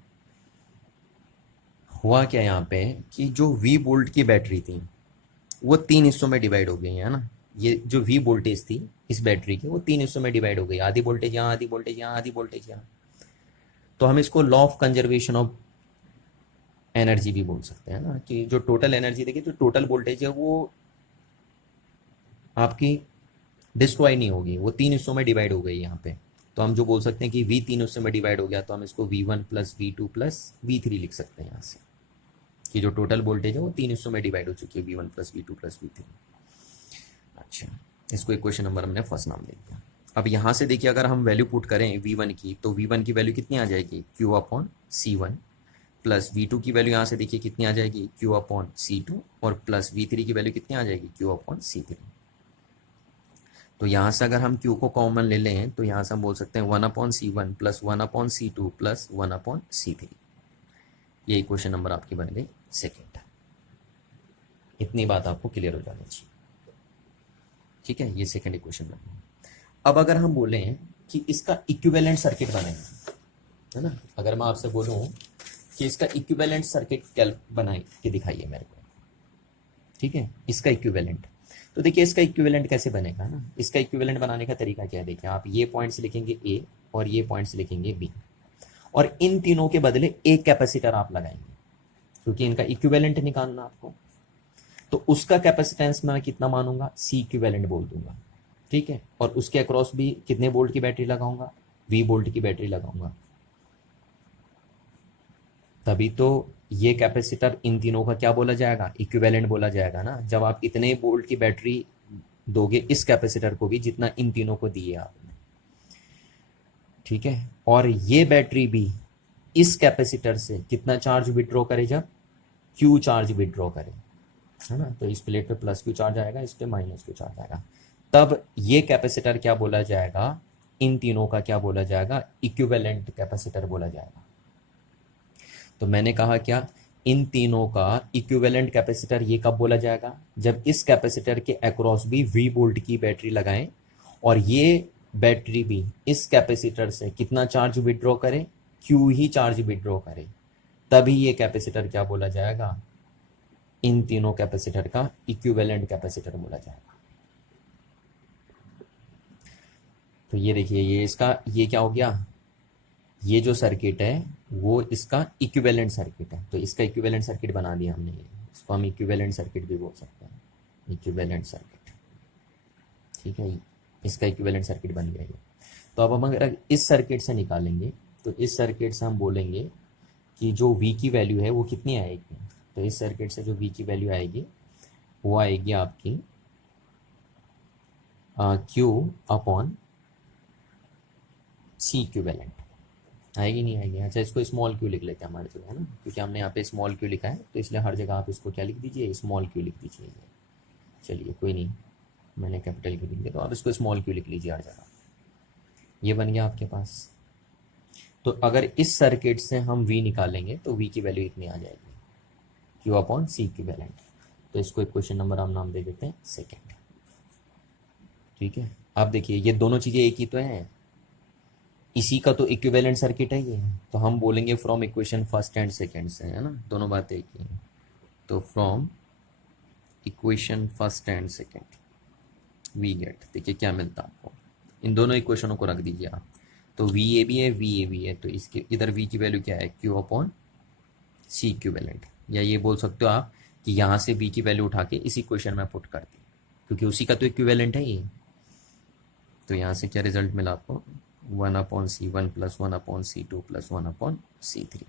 हुआ क्या यहाँ पे कि जो V वोल्ट की बैटरी थी वो 3 हिस्सों में डिवाइड हो गई है ना। ये जो V वोल्टेज थी इस बैटरी की वो 3 हिस्सों में डिवाइड हो गई, आधी वोल्टेज यहाँ, आधी वोल्टेज यहाँ, आधी वोल्टेज यहाँ। तो हम इसको law of conservation of energy भी बोल सकते हैं ना, कि जो टोटल एनर्जी देखिए, जो टोटल वोल्टेज है वो आपकी डिस्ट्रॉय नहीं होगी, वो 3 हिस्सों में डिवाइड हो गई यहाँ पे। तो हम जो बोल सकते हैं कि V 3 हिस्सों में डिवाइड हो गया, तो हम इसको V1 plus V2 plus V3 लिख सकते हैं यहाँ से, कि जो टोटल वोल्टेज है वो 3 हिस्सों में डिवाइड हो चुकी है, V1 plus V2 plus V3। अच्छा, इसको इक्वेशन नंबर हमने फर्स्ट नाम दे दिया। अब यहाँ से देखिए अगर हम वैल्यू पुट करें V1 की, तो V1 की वैल्यू कितनी आ जाएगी, Q upon C1, plus V2 की वैल्यू यहाँ से देखिए कितनी आ जाएगी, Q अपॉन C2, और प्लस V3 की वैल्यू कितनी आ जाएगी, Q अपॉन C3। तो यहाँ से अगर हम Q को कॉमन ले लें तो यहाँ से हम बोल सकते हैं 1/C1 plus 1/C2 plus 1/C3। ये इक्वेशन नंबर आपकी बन गई सेकेंड। इतनी बात आपको क्लियर हो जानी चाहिए, ठीक है, ये सेकेंड इक्वेशन बन गई। अब अगर हम बोलें कि इसका इक्विवेलेंट सर्किट बनेगा, है ना, अगर मैं आपसे बोलूं कि इसका इक्विवेलेंट सर्किट कैल बना के दिखाइए मेरे को, ठीक है, इसका इक्विवेलेंट। तो देखिए इसका इक्विवेलेंट कैसे बनेगा ना, इसका इक्विवेलेंट बनाने का तरीका क्या है, देखिए आप ये पॉइंट्स लिखेंगे A और ये पॉइंट्स लिखेंगे B, और इन तीनों के बदले एक कैपेसिटर आप लगाएंगे, क्योंकि इनका इक्विवेलेंट निकालना आपको। तो उसका कैपेसिटेंस मैं कितना मानूंगा, C इक्विवेलेंट बोल दूंगा, ठीक है, और उसके अक्रॉस भी कितने वोल्ट की बैटरी लगाऊंगा, वी वोल्ट की बैटरी लगाऊंगा। तभी तो ये कैपेसिटर इन तीनों का क्या बोला जाएगा, इक्विवेलेंट बोला जाएगा ना। जब आप इतने वोल्ट की बैटरी दोगे इस कैपेसिटर को भी जितना इन तीनों को दिए आपने, ठीक है, और ये बैटरी भी इस कैपेसिटर से कितना चार्ज विड्रॉ करे, जब क्यू चार्ज विड्रॉ करे, है ना। तो इस प्लेट पे प्लस क्यू चार्ज आएगा, इस पे माइनस क्यू चार्ज आएगा। तब ये कैपेसिटर क्या बोला जाएगा, इन तीनों का क्या बोला जाएगा, इक्विवेलेंट कैपेसिटर बोला जाएगा। तो मैंने कहा क्या, इन तीनों का इक्विवेलेंट कैपेसिटर ये कब बोला जाएगा, जब इस कैपेसिटर के अक्रॉस भी वी वोल्ट की बैटरी लगाएं और ये बैटरी भी इस कैपेसिटर से कितना चार्ज विड्रॉ करे, क्यू ही चार्ज विड्रॉ करे, तभी ये कैपेसिटर क्या बोला जाएगा, इन तीनों कैपेसिटर का इक्विवेलेंट कैपेसिटर बोला जाएगा। तो ये देखिए, ये इसका ये क्या हो गया, ये जो सर्किट है वो इसका इक्विवेलेंट सर्किट है। तो इसका इक्विवेलेंट सर्किट बना दिया हमने, ये इसको हम इक्विवेलेंट सर्किट भी बोल सकते हैं, इक्विवेलेंट सर्किट, ठीक है, इसका इक्विवेलेंट सर्किट बन गया ये। तो अब हम अगर इस सर्किट से निकालेंगे तो इस सर्किट से हम बोलेंगे कि जो V की वैल्यू है वो कितनी आएगी। तो इस सर्किट से जो V की वैल्यू आएगी वो आएगी आपकी Q अपॉन C इक्विवेलेंट, आएगी नहीं आएगी। अच्छा, इसको स्मॉल क्यू लिख लेते हैं हमारे जगह, है ना, क्योंकि हमने यहाँ पे स्मॉल क्यू लिखा है, तो इसलिए हर जगह आप इसको क्या लिख दीजिए, स्मॉल क्यू लिख दीजिए। चलिए कोई नहीं, मैंने कैपिटल क्यू लिख दिया, तो आप इसको स्मॉल क्यू लिख लीजिए हर जगह। ये बन गया आपके पास। तो अगर इस सर्किट से हम V निकालेंगे तो V की वैल्यू इतनी आ जाएगी, Q अपॉन C इक्विवेलेंट। तो इसको एक क्वेश्चन नंबर हम नाम दे देते हैं सेकेंड, ठीक है। आप देखिए ये दोनों चीज़ें एक ही तो हैं, इसी का तो इक्विवेलेंट सर्किट है ये। तो हम बोलेंगे from equation first and second से, है ना, दोनों बातें एक ही हैं। तो from equation first and second we get, देखिए क्या मिलता है आपको, इन दोनों इक्वेशनों को रख दीजिए आप। तो वी ए भी है, वी ए भी है, तो इसके इधर वी की वैल्यू क्या है, क्यू अपॉन सी इक्विवेलेंट। या ये बोल सकते हो आप कि यहाँ से वी की वैल्यू उठा के इस इक्वेशन में पुट कर दी, क्योंकि उसी का तो इक्विवेलेंट है ये। तो यहाँ से क्या रिजल्ट मिला आपको, 1/C1 + 1/C2 + 1/C3,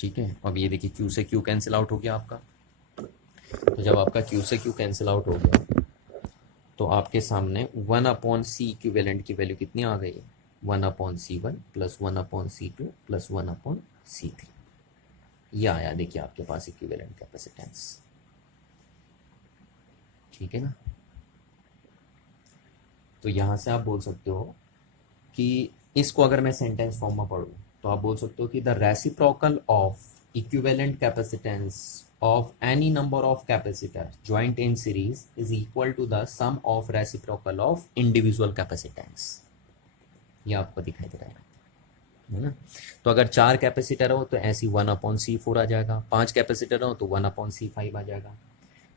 ठीक है। अब ये देखिए Q से Q कैंसिल आउट हो गया आपका। तो जब आपका Q से Q कैंसिल आउट हो गया तो आपके सामने 1/C इक्विवेलेंट की वैल्यू कितनी आ गई है, 1/C1 + 1/C2 + 1/C3। ये आया देखिए आपके पास इक्विवेलेंट कैपेसिटेंस, ठीक है ना। तो यहाँ से आप बोल सकते हो कि इसको अगर मैं सेंटेंस फॉर्म में पढ़ूँ तो आप बोल सकते हो कि the reciprocal of equivalent capacitance of any number of capacitor joint in series is equal to the sum of reciprocal of individual capacitance. ये आपको दिखाई दे रहा है ना। तो अगर 4 कैपेसिटर हो तो ऐसी 1/C4 आ जाएगा, 5 कैपेसिटर हो तो 1/C5 आ जाएगा।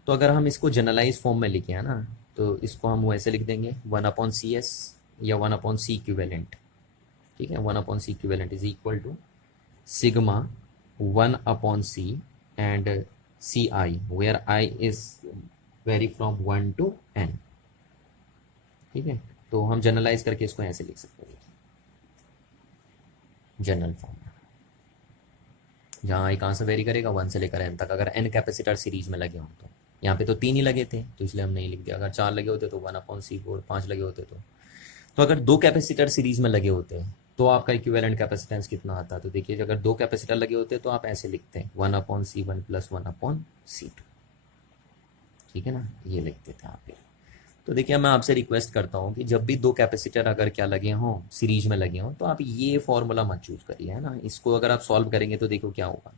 तो अगर हम इसको जनरलाइज फॉर्म में लिखे हैं ना, तो इसको हम वैसे लिख देंगे 1/CS या 1/C इक्विवेलेंट, ठीक है। 1/C equivalent is equal to sigma 1/C and CI where I is vary from 1 to N, ठीक है। तो हम जनरलाइज करके इसको ऐसे लिख सकते हैं, जनरल फॉर्म, जहाँ I कहाँ से वेरी करेगा, 1 से लेकर N तक। अगर N कैपेसिटर सीरीज में लगे हों तो यहाँ पे तो 3 ही लगे थे तो इसलिए हम नहीं लिख दिया। अगर 4 लगे होते तो 1/C4, 5 लगे होते तो अगर 2 कैपेसिटर सीरीज में लगे होते तो आपका इक्विवेलेंट कैपेसिटेंस कितना आता। तो देखिए अगर 2 कैपेसिटर लगे होते तो आप ऐसे लिखते हैं 1/C1 + 1/C2, ठीक है ना, ये लिख देते हैं आप। तो देखिए मैं आपसे रिक्वेस्ट करता हूँ कि जब भी 2 कैपेसिटर अगर क्या लगे हों, सीरीज में लगे हों, तो आप ये फॉर्मूला मत चूज करिए, है ना। इसको अगर आप सॉल्व करेंगे तो देखो क्या होगा,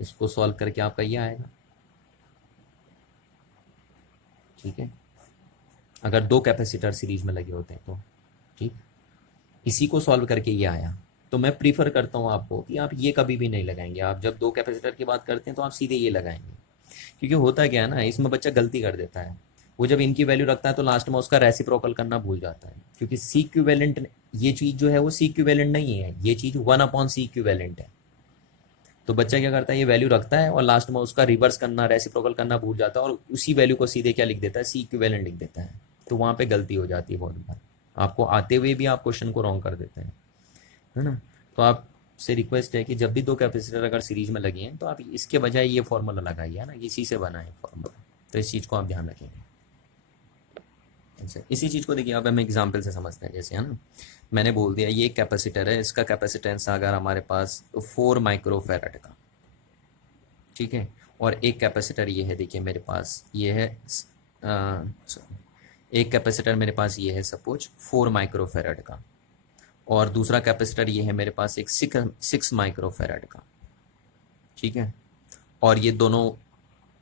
इसको सॉल्व करके आपका ये आएगा, ठीक है। अगर 2 कैपेसिटर सीरीज में लगे होते हैं तो ठीक, इसी को सॉल्व करके ये आया। तो मैं प्रीफर करता हूँ आपको कि आप ये कभी भी नहीं लगाएंगे। आप जब 2 कैपेसिटर की बात करते हैं तो आप सीधे ये लगाएंगे, क्योंकि होता क्या है ना, इसमें बच्चा गलती कर देता है। वो जब इनकी वैल्यू रखता है तो लास्ट में उसका रेसिप्रोकल करना भूल जाता है, क्योंकि सी इक्विवेलेंट ये चीज जो है वो सी इक्विवेलेंट नहीं है, ये चीज 1/C इक्विवेलेंट है। तो बच्चा क्या करता है, ये वैल्यू रखता है और लास्ट में उसका रिवर्स करना, रेसिप्रोकल करना भूल जाता है और उसी वैल्यू को सीधे क्या लिख देता है, सी इक्विवेलेंट लिख देता है। तो वहाँ पे गलती हो जाती है बहुत बार, आपको आते हुए भी आप क्वेश्चन को रॉन्ग कर देते हैं, है ना। तो आपसे रिक्वेस्ट है कि जब भी दो कैपेसिटर अगर सीरीज में लगे हैं तो आप इसके बजाय ये फॉर्मूला लगाइए, है ना, इसी से बना है फॉर्मूला। तो इस चीज़ को आप ध्यान रखेंगे। अच्छा, इसी चीज़ को देखिए अब हम एग्जाम्पल से समझते हैं। जैसे, है ना, मैंने बोल दिया ये कैपेसिटर है, इसका कैपेसिटेंस अगर हमारे पास 4 माइक्रोफेरेड का, ठीक है, और एक कैपेसिटर ये है, देखिए मेरे पास ये है, sorry, एक कैपेसिटर मेरे पास ये है सपोज 4 माइक्रोफेरेड का, और दूसरा कैपेसिटर ये है मेरे पास एक 6 माइक्रोफेरेड का, ठीक है। और ये दोनों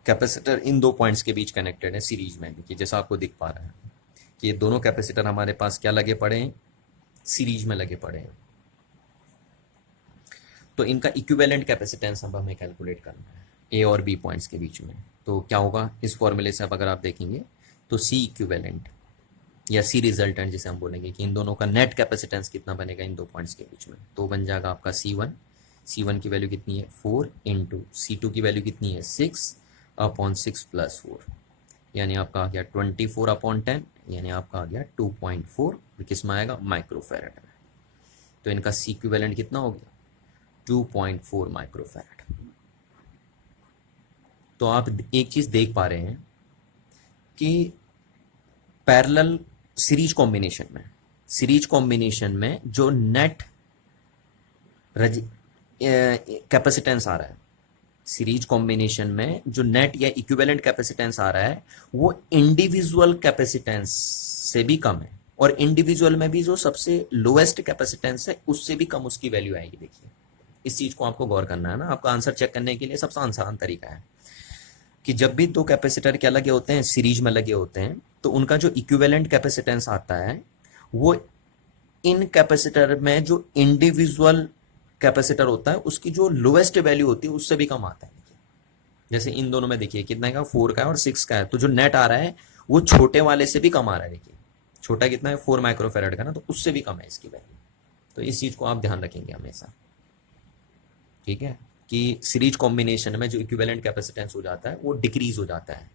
कैपेसिटर इन दो पॉइंट्स के बीच कनेक्टेड है सीरीज में। देखिए जैसा आपको दिख पा रहा है कि ये दोनों कैपेसिटर हमारे पास क्या लगे पड़े हैं, सीरीज में लगे पड़े हैं। तो इनका इक्विवेलेंट कैपेसिटेंस अब हमें कैलकुलेट करना है ए और बी पॉइंट्स के बीच में। तो क्या होगा इस फॉर्मूले से, अब अगर आप देखेंगे तो सी इक्विवेलेंट या सी रिजल्टेंट जिसे हम बोलेंगे कि इन दोनों का नेट कैपेसिटेंस कितना बनेगा इन दो पॉइंट्स के बीच में, तो बन जाएगा आपका C1 की वैल्यू कितनी है 4 इंटू C2 की वैल्यू कितनी है 6/6 प्लस 4, यानी आपका आ गया 24/10, यानी आपका आ गया 2.4, किस में आएगा माइक्रोफेरेड में। तो इनका सी इक्विवेलेंट कितना हो गया 2.4 माइक्रोफेरेड। तो आप एक चीज देख पा रहे हैं कि पैरेलल सीरीज कॉम्बिनेशन में जो नेट कैपेसिटेंस आ रहा है, सीरीज कॉम्बिनेशन में जो नेट या इक्विवेलेंट कैपेसिटेंस आ रहा है वो इंडिविजुअल कैपेसिटेंस से भी कम है, और इंडिविजुअल में भी जो सबसे लोएस्ट कैपेसिटेंस है उससे भी कम उसकी वैल्यू आएगी। देखिए इस चीज को आपको गौर करना है ना। आपका आंसर चेक करने के लिए सबसे आसान तरीका है कि जब भी दो कैपेसिटर क्या लगे होते हैं, सीरीज में लगे होते हैं, तो उनका जो इक्विवेलेंट कैपेसिटेंस आता है वो इन कैपेसिटर में जो इंडिविजुअल कैपेसिटर होता है उसकी जो लोएस्ट वैल्यू होती है उससे भी कम आता है। जैसे इन दोनों में देखिए कितना का 4 का है और 6 का है, तो जो नेट आ रहा है वो छोटे वाले से भी कम आ रहा है। देखिए छोटा कितना है 4 माइक्रोफेरेड का ना, तो उससे भी कम है इसकी वैल्यू। तो इस चीज को आप ध्यान रखेंगे हमेशा, ठीक है, कि सीरीज कॉम्बिनेशन में जो इक्विवेलेंट कैपेसिटेंस हो जाता है वो डिक्रीज हो जाता है,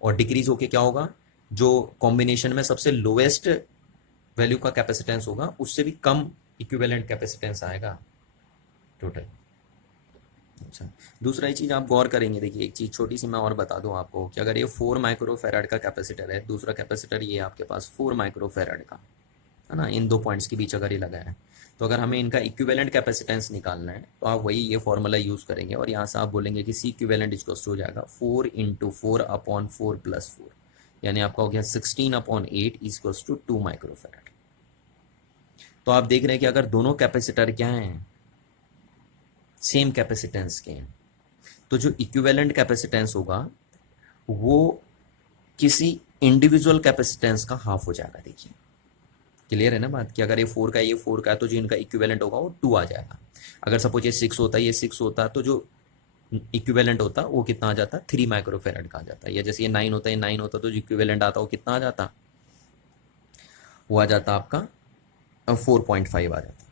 और डिक्रीज होके क्या होगा, जो कॉम्बिनेशन में सबसे लोएस्ट वैल्यू का कैपेसिटेंस होगा उससे भी कम इक्विवेलेंट कैपेसिटेंस आएगा टोटल। अच्छा, दूसरा ही चीज़ आप गौर करेंगे, देखिए एक चीज़ छोटी सी मैं और बता दूं आपको कि अगर ये 4 माइक्रोफेराड का कैपेसिटर है, दूसरा कैपेसिटर ये आपके पास 4 माइक्रोफेराड का है ना, इन दो पॉइंट्स के बीच अगर ये लगा है, तो अगर हमें इनका इक्विवेलेंट कैपेसिटेंस निकालना है तो आप वही ये फॉर्मूला यूज़ करेंगे, और यहाँ से आप बोलेंगे कि सी इक्विवेलेंट इक्वल्स हो जाएगा 4 इंटू 4/4 प्लस 4, यानी आपका हो गया 16/8 इक्वल्स टू 2 माइक्रोफेराड। तो आप देख रहे हैं कि अगर दोनों कैपेसिटर क्या हैं, सेम कैपेसिटेंस के हैं, तो जो इक्विवेलेंट कैपेसिटेंस होगा वो किसी इंडिविजुअल कैपेसिटेंस का हाफ हो जाएगा। देखिए क्लियर है ना बात, कि अगर ये 4 का है, ये 4 का है, तो जो इनका इक्विवेलेंट होगा वो 2 आ जाएगा। अगर सपोज ये 6 होता है, ये 6 होता, तो जो इक्विवेलेंट होता वो कितना आ जाता 3 माइक्रोफेरेड का आ जाता। या जैसे ये 9 होता है, ये 9 होता, तो जो इक्विवेलेंट आता वो कितना आ जाता, वो आ जाता आपका 4.5 आ जाता।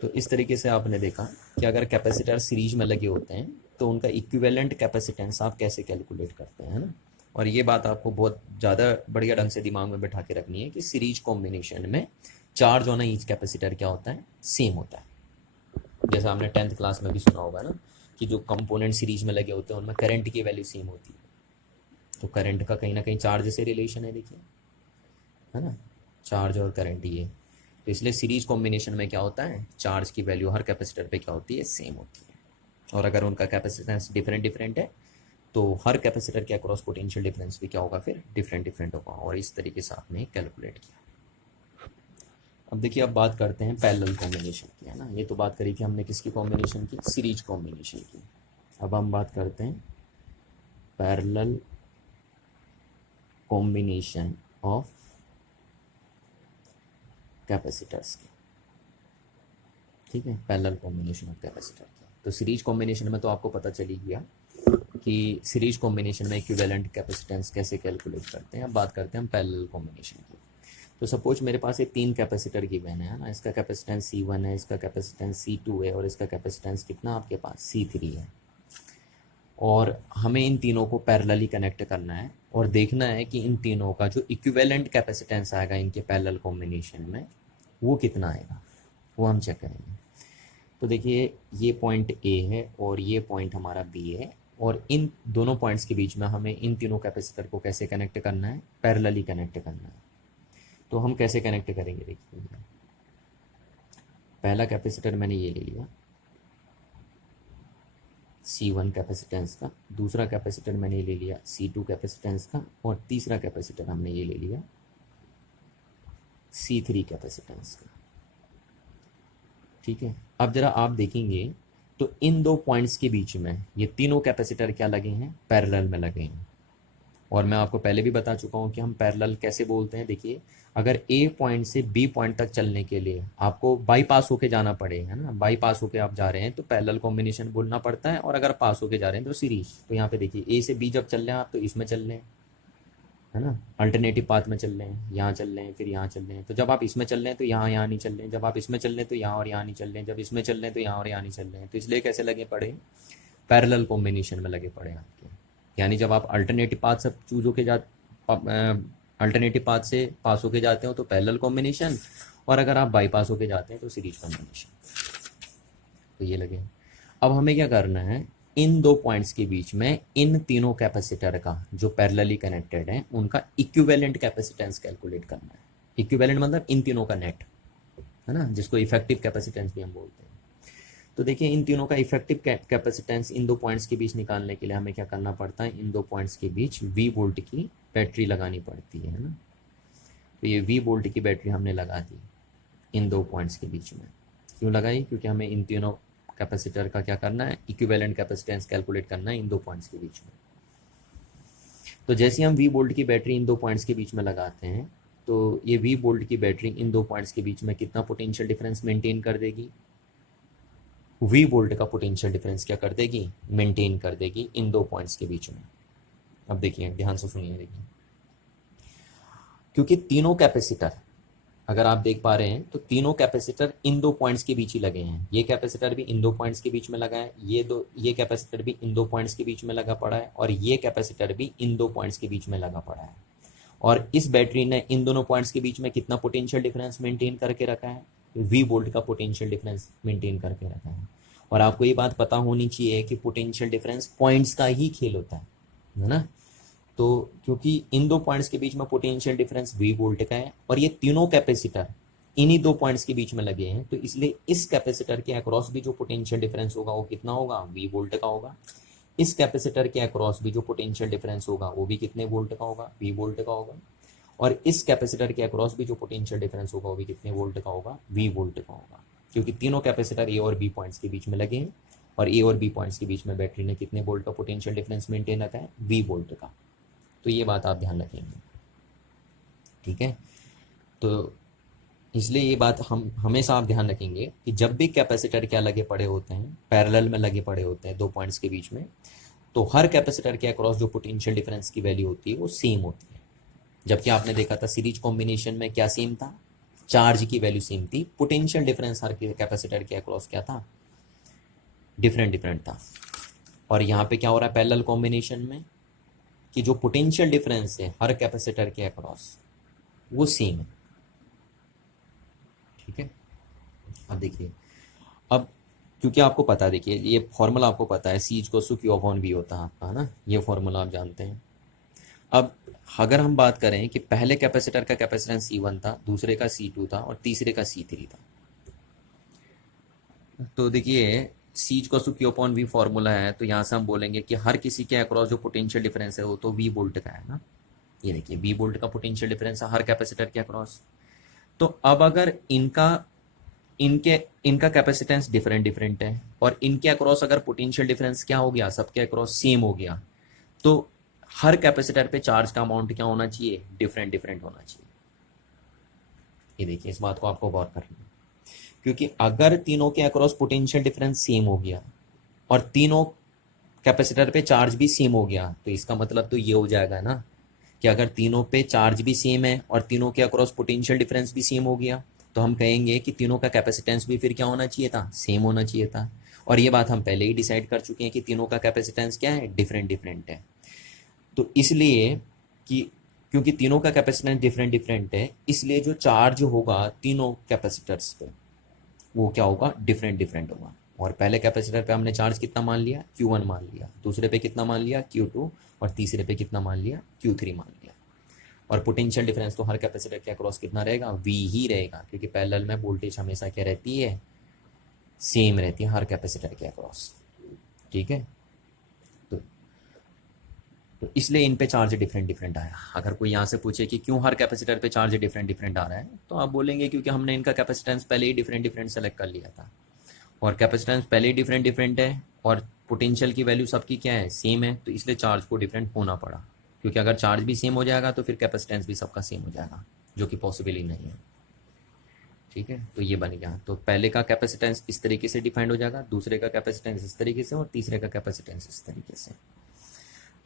तो इस तरीके से आपने देखा कि अगर कैपेसिटर सीरीज में लगे होते हैं तो उनका इक्विवेलेंट कैपेसिटेंस आप कैसे कैलकुलेट करते हैं ना। और ये बात आपको बहुत ज़्यादा बढ़िया ढंग से दिमाग में बैठा के रखनी है कि सीरीज कॉम्बिनेशन में चार्ज ऑन ईच कैपेसिटर क्या होता है, सेम होता है। जैसा आपने 10th क्लास में भी सुना होगा ना कि जो कंपोनेंट सीरीज में लगे होते हैं उनमें करंट की वैल्यू सेम होती है। तो करंट का कहीं ना कहीं चार्ज से रिलेशन है, देखिए है ना, चार्ज और करंट ये। तो इसलिए सीरीज कॉम्बिनेशन में क्या होता है, चार्ज की वैल्यू हर कैपेसिटर पे क्या होती है, सेम होती है। और अगर उनका कैपेसिटेंस डिफरेंट है तो हर कैपेसिटर के अक्रॉस पोटेंशियल डिफरेंस भी क्या होगा, फिर डिफरेंट होगा। और इस तरीके से आपने कैलकुलेट किया। अब देखिए अब बात करते हैं पैरेलल कॉम्बिनेशन की, है ना। ये तो बात करी थी हमने किसकी कॉम्बिनेशन की, सीरीज कॉम्बिनेशन की। अब हम बात करते हैं पैरेलल कॉम्बिनेशन ऑफ कैपेसिटर्स की, ठीक है, पैरेलल कॉम्बिनेशन ऑफ कैपेसिटर की। तो सीरीज कॉम्बिनेशन में तो आपको पता चल ही गया कि सीरीज कॉम्बिनेशन में इक्विवेलेंट कैपेसिटेंस कैसे कैलकुलेट करते हैं। अब बात करते हैं हम पैरेलल कॉम्बिनेशन की। तो सपोज मेरे पास ये 3 कैपेसिटर गिवन है ना, इसका कैपेसिटेंस C1 है, इसका कैपेसिटेंस C2 है, और इसका कैपेसिटेंस कितना आपके पास C3 है। और हमें इन तीनों को पैरेलली कनेक्ट करना है और देखना है कि इन तीनों का जो इक्विवेलेंट कैपेसिटेंस आएगा इनके पैरेलल कॉम्बिनेशन में वो कितना आएगा, वो हम चेक करेंगे। तो देखिए ये पॉइंट ए है और ये पॉइंट हमारा बी है, और इन दोनों पॉइंट्स के बीच में हमें इन तीनों कैपेसिटर को कैसे कनेक्ट करना है, पैरेलली कनेक्ट करना है। तो हम कैसे कनेक्ट करेंगे, देखिए पहला कैपेसिटर मैंने ये ले लिया C1 कैपेसिटेंस का, दूसरा कैपेसिटर मैंने ले लिया C2 कैपेसिटेंस का, और तीसरा कैपेसिटर हमने ये ले लिया C3 कैपेसिटेंस का। ठीक है, अब जरा आप देखेंगे तो इन दो पॉइंट्स के बीच में ये तीनों कैपेसिटर क्या लगे हैं, पैरेलल में लगे हैं। और मैं आपको पहले भी बता चुका हूँ कि हम पैरेलल कैसे बोलते हैं। देखिए अगर ए पॉइंट से बी पॉइंट तक चलने के लिए आपको बाईपास होके जाना पड़ेगा, है ना, बाईपास होके आप जा रहे हैं तो पैरेलल कॉम्बिनेशन बोलना पड़ता है, और अगर पास होके जा रहे हैं तो सीरीज। तो यहाँ पे देखिए ए से बी जब चल रहे हैं आप तो इसमें चल रहे हैं, है ना, अल्टरनेटिव पाथ में चल रहे हैं, यहाँ चल रहे हैं, फिर यहाँ चल रहे हैं। तो जब आप इसमें चल रहे हैं तो यहाँ नहीं चल रहे हैं, जब आप इसमें चल रहे हैं तो यहाँ और यहाँ नहीं चल रहे हैं, जब इसमें चल रहे हैं तो यहाँ और यहाँ नहीं चल रहे हैं। तो इसलिए कैसे लगे पड़े, पैरेलल कॉम्बिनेशन में लगे पड़े आपके। यानी जब आप अल्टरनेटिव पाथ से चूज होके अल्टरनेटिव पाथ से पास होके जाते हो तो पैरेलल कॉम्बिनेशन, और अगर आप बाईपास होके जाते हैं तो सीरीज कॉम्बिनेशन। तो ये लगे। अब हमें क्या करना है, इन दो पॉइंट्स के बीच में इन तीनों कैपेसिटर का जो पैरेलली कनेक्टेड है उनका इक्विवेलेंट कैपेसिटेंस कैलकुलेट करना है। इक्विवेलेंट मतलब इन तीनों का नेट, है ना, जिसको इफेक्टिव कैपेसिटेंस भी हम बोलते हैं। तो देखिए इन तीनों का इफेक्टिव कैपेसिटेंस इन दो पॉइंट्स के बीच निकालने के लिए हमें क्या करना पड़ता है, इन दो पॉइंट्स के बीच V वोल्ट की बैटरी लगानी पड़ती है ना। तो ये V वोल्ट की बैटरी हमने लगा दी इन दो पॉइंट्स के बीच में। क्यों लगाई, क्योंकि हमें इन तीनों कैपेसिटर का क्या करना है, इक्विवेलेंट कैपेसिटेंस कैलकुलेट करना है इन दो पॉइंट्स के बीच में। तो जैसे हम V वोल्ट की बैटरी इन दो पॉइंट्स के बीच में लगाते हैं तो ये V वोल्ट की बैटरी इन दो पॉइंट्स के बीच में कितना पोटेंशियल डिफरेंस मेंटेन कर देगी, V वोल्ट का पोटेंशियल डिफरेंस क्या कर देगी, मेंटेन कर देगी इन दो पॉइंट्स के बीच में। अब देखिए ध्यान से सुनिए, देखिए क्योंकि तीनों कैपेसिटर अगर आप देख पा रहे हैं तो तीनों कैपेसिटर इन दो पॉइंट्स के बीच ही लगे हैं। ये कैपेसिटर भी इन दो पॉइंट्स के बीच में लगा है, ये कैपेसिटर भी इन दो पॉइंट्स के बीच में लगा पड़ा है, और ये कैपेसिटर भी इन दो पॉइंट्स के बीच में लगा पड़ा है। और इस बैटरी ने इन दोनों पॉइंट्स के बीच में कितना पोटेंशियल डिफरेंस मेंटेन करके रखा है, V वोल्ट का पोटेंशियल डिफरेंस मेंटेन करके रखा है। और आपको ये बात पता होनी चाहिए कि पोटेंशियल डिफरेंस पॉइंट्स का ही खेल होता है ना। तो क्योंकि इन दो पॉइंट्स के बीच में पोटेंशियल डिफरेंस V वोल्ट का है और ये तीनों कैपेसिटर इन्हीं दो पॉइंट्स के बीच में लगे हैं, तो इसलिए इस कैपेसिटर के अक्रॉस भी जो पोटेंशियल डिफरेंस होगा वो कितना होगा, V वोल्ट का होगा। इस कैपेसिटर के अक्रॉस भी जो पोटेंशियल डिफरेंस होगा वो भी कितने वोल्ट का होगा, V वोल्ट का होगा। और इस कैपेसिटर के अक्रॉस भी जो पोटेंशियल डिफरेंस होगा वो भी कितने वोल्ट का होगा, V वोल्ट का होगा। क्योंकि तीनों कैपेसिटर A और B पॉइंट्स के बीच में लगे हैं और A और B पॉइंट्स के बीच में बैटरी ने कितने वोल्ट का पोटेंशियल डिफरेंस मेंटेन रखा है, V वोल्ट का। तो ये बात आप ध्यान रखेंगे, ठीक है। तो इसलिए ये बात हम हमेशा आप ध्यान रखेंगे कि जब भी कैपेसिटर क्या लगे पड़े होते हैं, पैरेलल में लगे पड़े होते हैं दो पॉइंट्स के बीच में, तो हर कैपेसिटर के अक्रॉस जो पोटेंशियल डिफरेंस की वैल्यू होती है वो सेम होती है। जबकि आपने देखा था सीरीज कॉम्बिनेशन में क्या सेम था, चार्ज की वैल्यू सेम थी, पोटेंशियल डिफरेंस हर कैपेसिटर के अक्रॉस क्या था, डिफरेंट था। और यहाँ पे क्या हो रहा है पैरेलल कॉम्बिनेशन में, कि जो पोटेंशियल डिफरेंस है हर कैपेसिटर के अक्रॉस वो सेम है, ठीक है। अब देखिए, अब क्योंकि आपको पता है, देखिए ये फॉर्मूला आपको पता है, C इक्वल्स टू Q/V होता है आपका, है ना, ये फॉर्मूला आप जानते हैं। अब अगर हम बात करें कि पहले कैपेसिटर का कैपेसिटेंस C1 था, दूसरे का C2 था और तीसरे का C3 था, तो देखिए C equals to Q/V formula है, तो यहाँ से हम बोलेंगे कि हर किसी के अक्रॉस जो पोटेंशियल डिफरेंस है वो तो V वोल्ट का है ना। ये देखिए V वोल्ट का पोटेंशियल डिफरेंस है हर कैपेसिटर के अक्रॉस। तो अब अगर इनका कैपेसिटेंस डिफरेंट है और इनके अक्रॉस अगर पोटेंशियल डिफरेंस क्या हो गया, सबके अक्रॉस सेम हो गया, तो हर कैपेसिटर पे चार्ज का अमाउंट क्या होना चाहिए, डिफरेंट होना चाहिए। ये देखिए इस बात को आपको गौर करना है, क्योंकि अगर तीनों के अक्रॉस पोटेंशियल डिफरेंस सेम हो गया और तीनों कैपेसिटर पे चार्ज भी सेम हो गया, तो इसका मतलब तो ये हो जाएगा ना कि अगर तीनों पे चार्ज भी सेम है और तीनों के अक्रॉस पोटेंशियल डिफरेंस भी सेम हो गया, तो हम कहेंगे कि तीनों का कैपेसिटेंस भी फिर क्या होना चाहिए था, सेम होना चाहिए था। और ये बात हम पहले ही डिसाइड कर चुके हैं कि तीनों का कैपेसिटेंस क्या है, डिफरेंट डिफरेंट है। तो इसलिए कि क्योंकि तीनों का कैपेसिटेंस डिफरेंट डिफरेंट है, इसलिए जो चार्ज होगा तीनों कैपेसिटर्स पे वो क्या होगा, डिफरेंट डिफरेंट होगा। और पहले कैपेसिटर पे हमने चार्ज कितना मान लिया, Q1 मान लिया, दूसरे पे कितना मान लिया, Q2, और तीसरे पे कितना मान लिया, Q3 मान लिया। और पोटेंशियल डिफरेंस तो हर कैपेसिटर के अक्रॉस कितना रहेगा, V ही रहेगा, क्योंकि पैरेलल में वोल्टेज हमेशा क्या रहती है, सेम रहती है हर कैपेसिटर के अक्रॉस। ठीक है, तो तो इसलिए इन पे चार्ज डिफरेंट डिफरेंट आया। अगर कोई यहाँ से पूछे कि क्यों हर कैपेसिटर पे चार्ज डिफरेंट डिफरेंट आ रहा है, तो आप बोलेंगे क्योंकि हमने इनका कैपेसिटेंस पहले ही डिफरेंट डिफरेंट सेलेक्ट कर लिया था, और कैपेसिटेंस पहले ही डिफरेंट डिफरेंट है, और पोटेंशियल की वैल्यू सबकी क्या है, सेम है, तो इसलिए चार्ज को डिफरेंट होना पड़ा। क्योंकि अगर चार्ज भी सेम हो जाएगा तो फिर कैपेसिटेंस भी सबका सेम हो जाएगा, जो कि पॉसिबल ही नहीं है। ठीक है, तो ये बन गया। तो पहले का कैपेसिटेंस इस तरीके से डिफाइंड हो जाएगा, दूसरे का कैपेसिटेंस इस तरीके से, और तीसरे का कैपेसिटेंस इस तरीके से।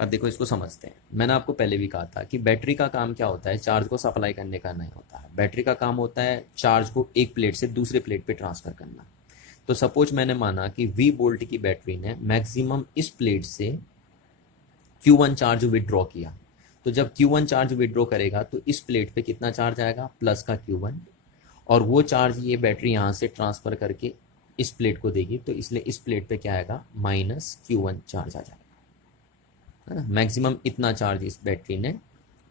अब देखो इसको समझते हैं। मैंने आपको पहले भी कहा था कि बैटरी का काम क्या होता है, चार्ज को सप्लाई करने का नहीं होता है। बैटरी का काम होता है चार्ज को एक प्लेट से दूसरे प्लेट पे ट्रांसफर करना। तो सपोज मैंने माना कि V वोल्ट की बैटरी ने मैक्सिमम इस प्लेट से Q1 चार्ज विड्रॉ किया। तो जब Q1 चार्ज विड्रॉ करेगा तो इस प्लेट पे कितना चार्ज आएगा, प्लस का Q1, और वो चार्ज ये बैटरी यहाँ से ट्रांसफर करके इस प्लेट को देगी, तो इसलिए इस प्लेट पे क्या आएगा, माइनस Q1 चार्ज आ जाएगा, है ना। मैक्सिमम इतना चार्ज इस बैटरी ने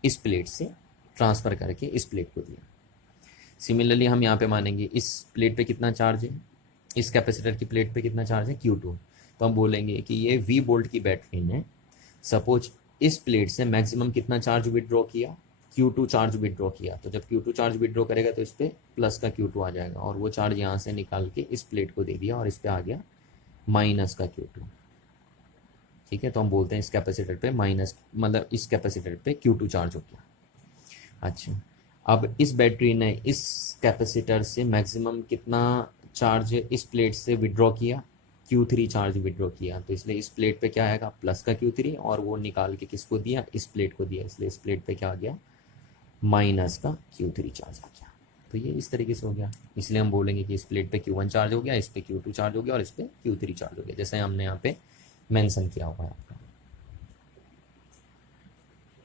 इस प्लेट से ट्रांसफर करके इस प्लेट को दिया। सिमिलरली हम यहाँ पे मानेंगे इस प्लेट पे कितना चार्ज है, इस कैपेसिटर की प्लेट पे कितना चार्ज है, Q2। तो हम बोलेंगे कि ये V वोल्ट की बैटरी ने सपोज इस प्लेट से मैक्सिमम कितना चार्ज विड्रॉ किया, Q2 चार्ज विड्रॉ किया। तो जब Q2 चार्ज विड्रॉ करेगा तो इस पर प्लस का Q2 आ जाएगा, और वो चार्ज यहाँ से निकाल के इस प्लेट को दे दिया, और इस पर आ गया माइनस का Q2। ठीक है, तो हम बोलते हैं इस कैपेसिटर पे माइनस, मतलब इस कैपेसिटर पे Q2 चार्ज हो गया। अच्छा, अब इस बैटरी ने इस कैपेसिटर से मैक्सिमम कितना चार्ज इस प्लेट से विड्रॉ किया, Q3 चार्ज विड्रॉ किया। तो इसलिए इस प्लेट पे क्या आएगा, प्लस का Q3, और वो निकाल के किसको दिया, इस प्लेट को दिया, इसलिए इस प्लेट पे क्या आ गया, माइनस का Q3 चार्ज आ गया। तो ये इस तरीके से हो गया। इसलिए हम बोलेंगे कि इस प्लेट पे Q1 चार्ज हो गया, इस पे Q2 चार्ज हो गया, और इस पे Q3 चार्ज हो गया, जैसे हमने यहाँ पे मेंशन किया हुआ है आपका।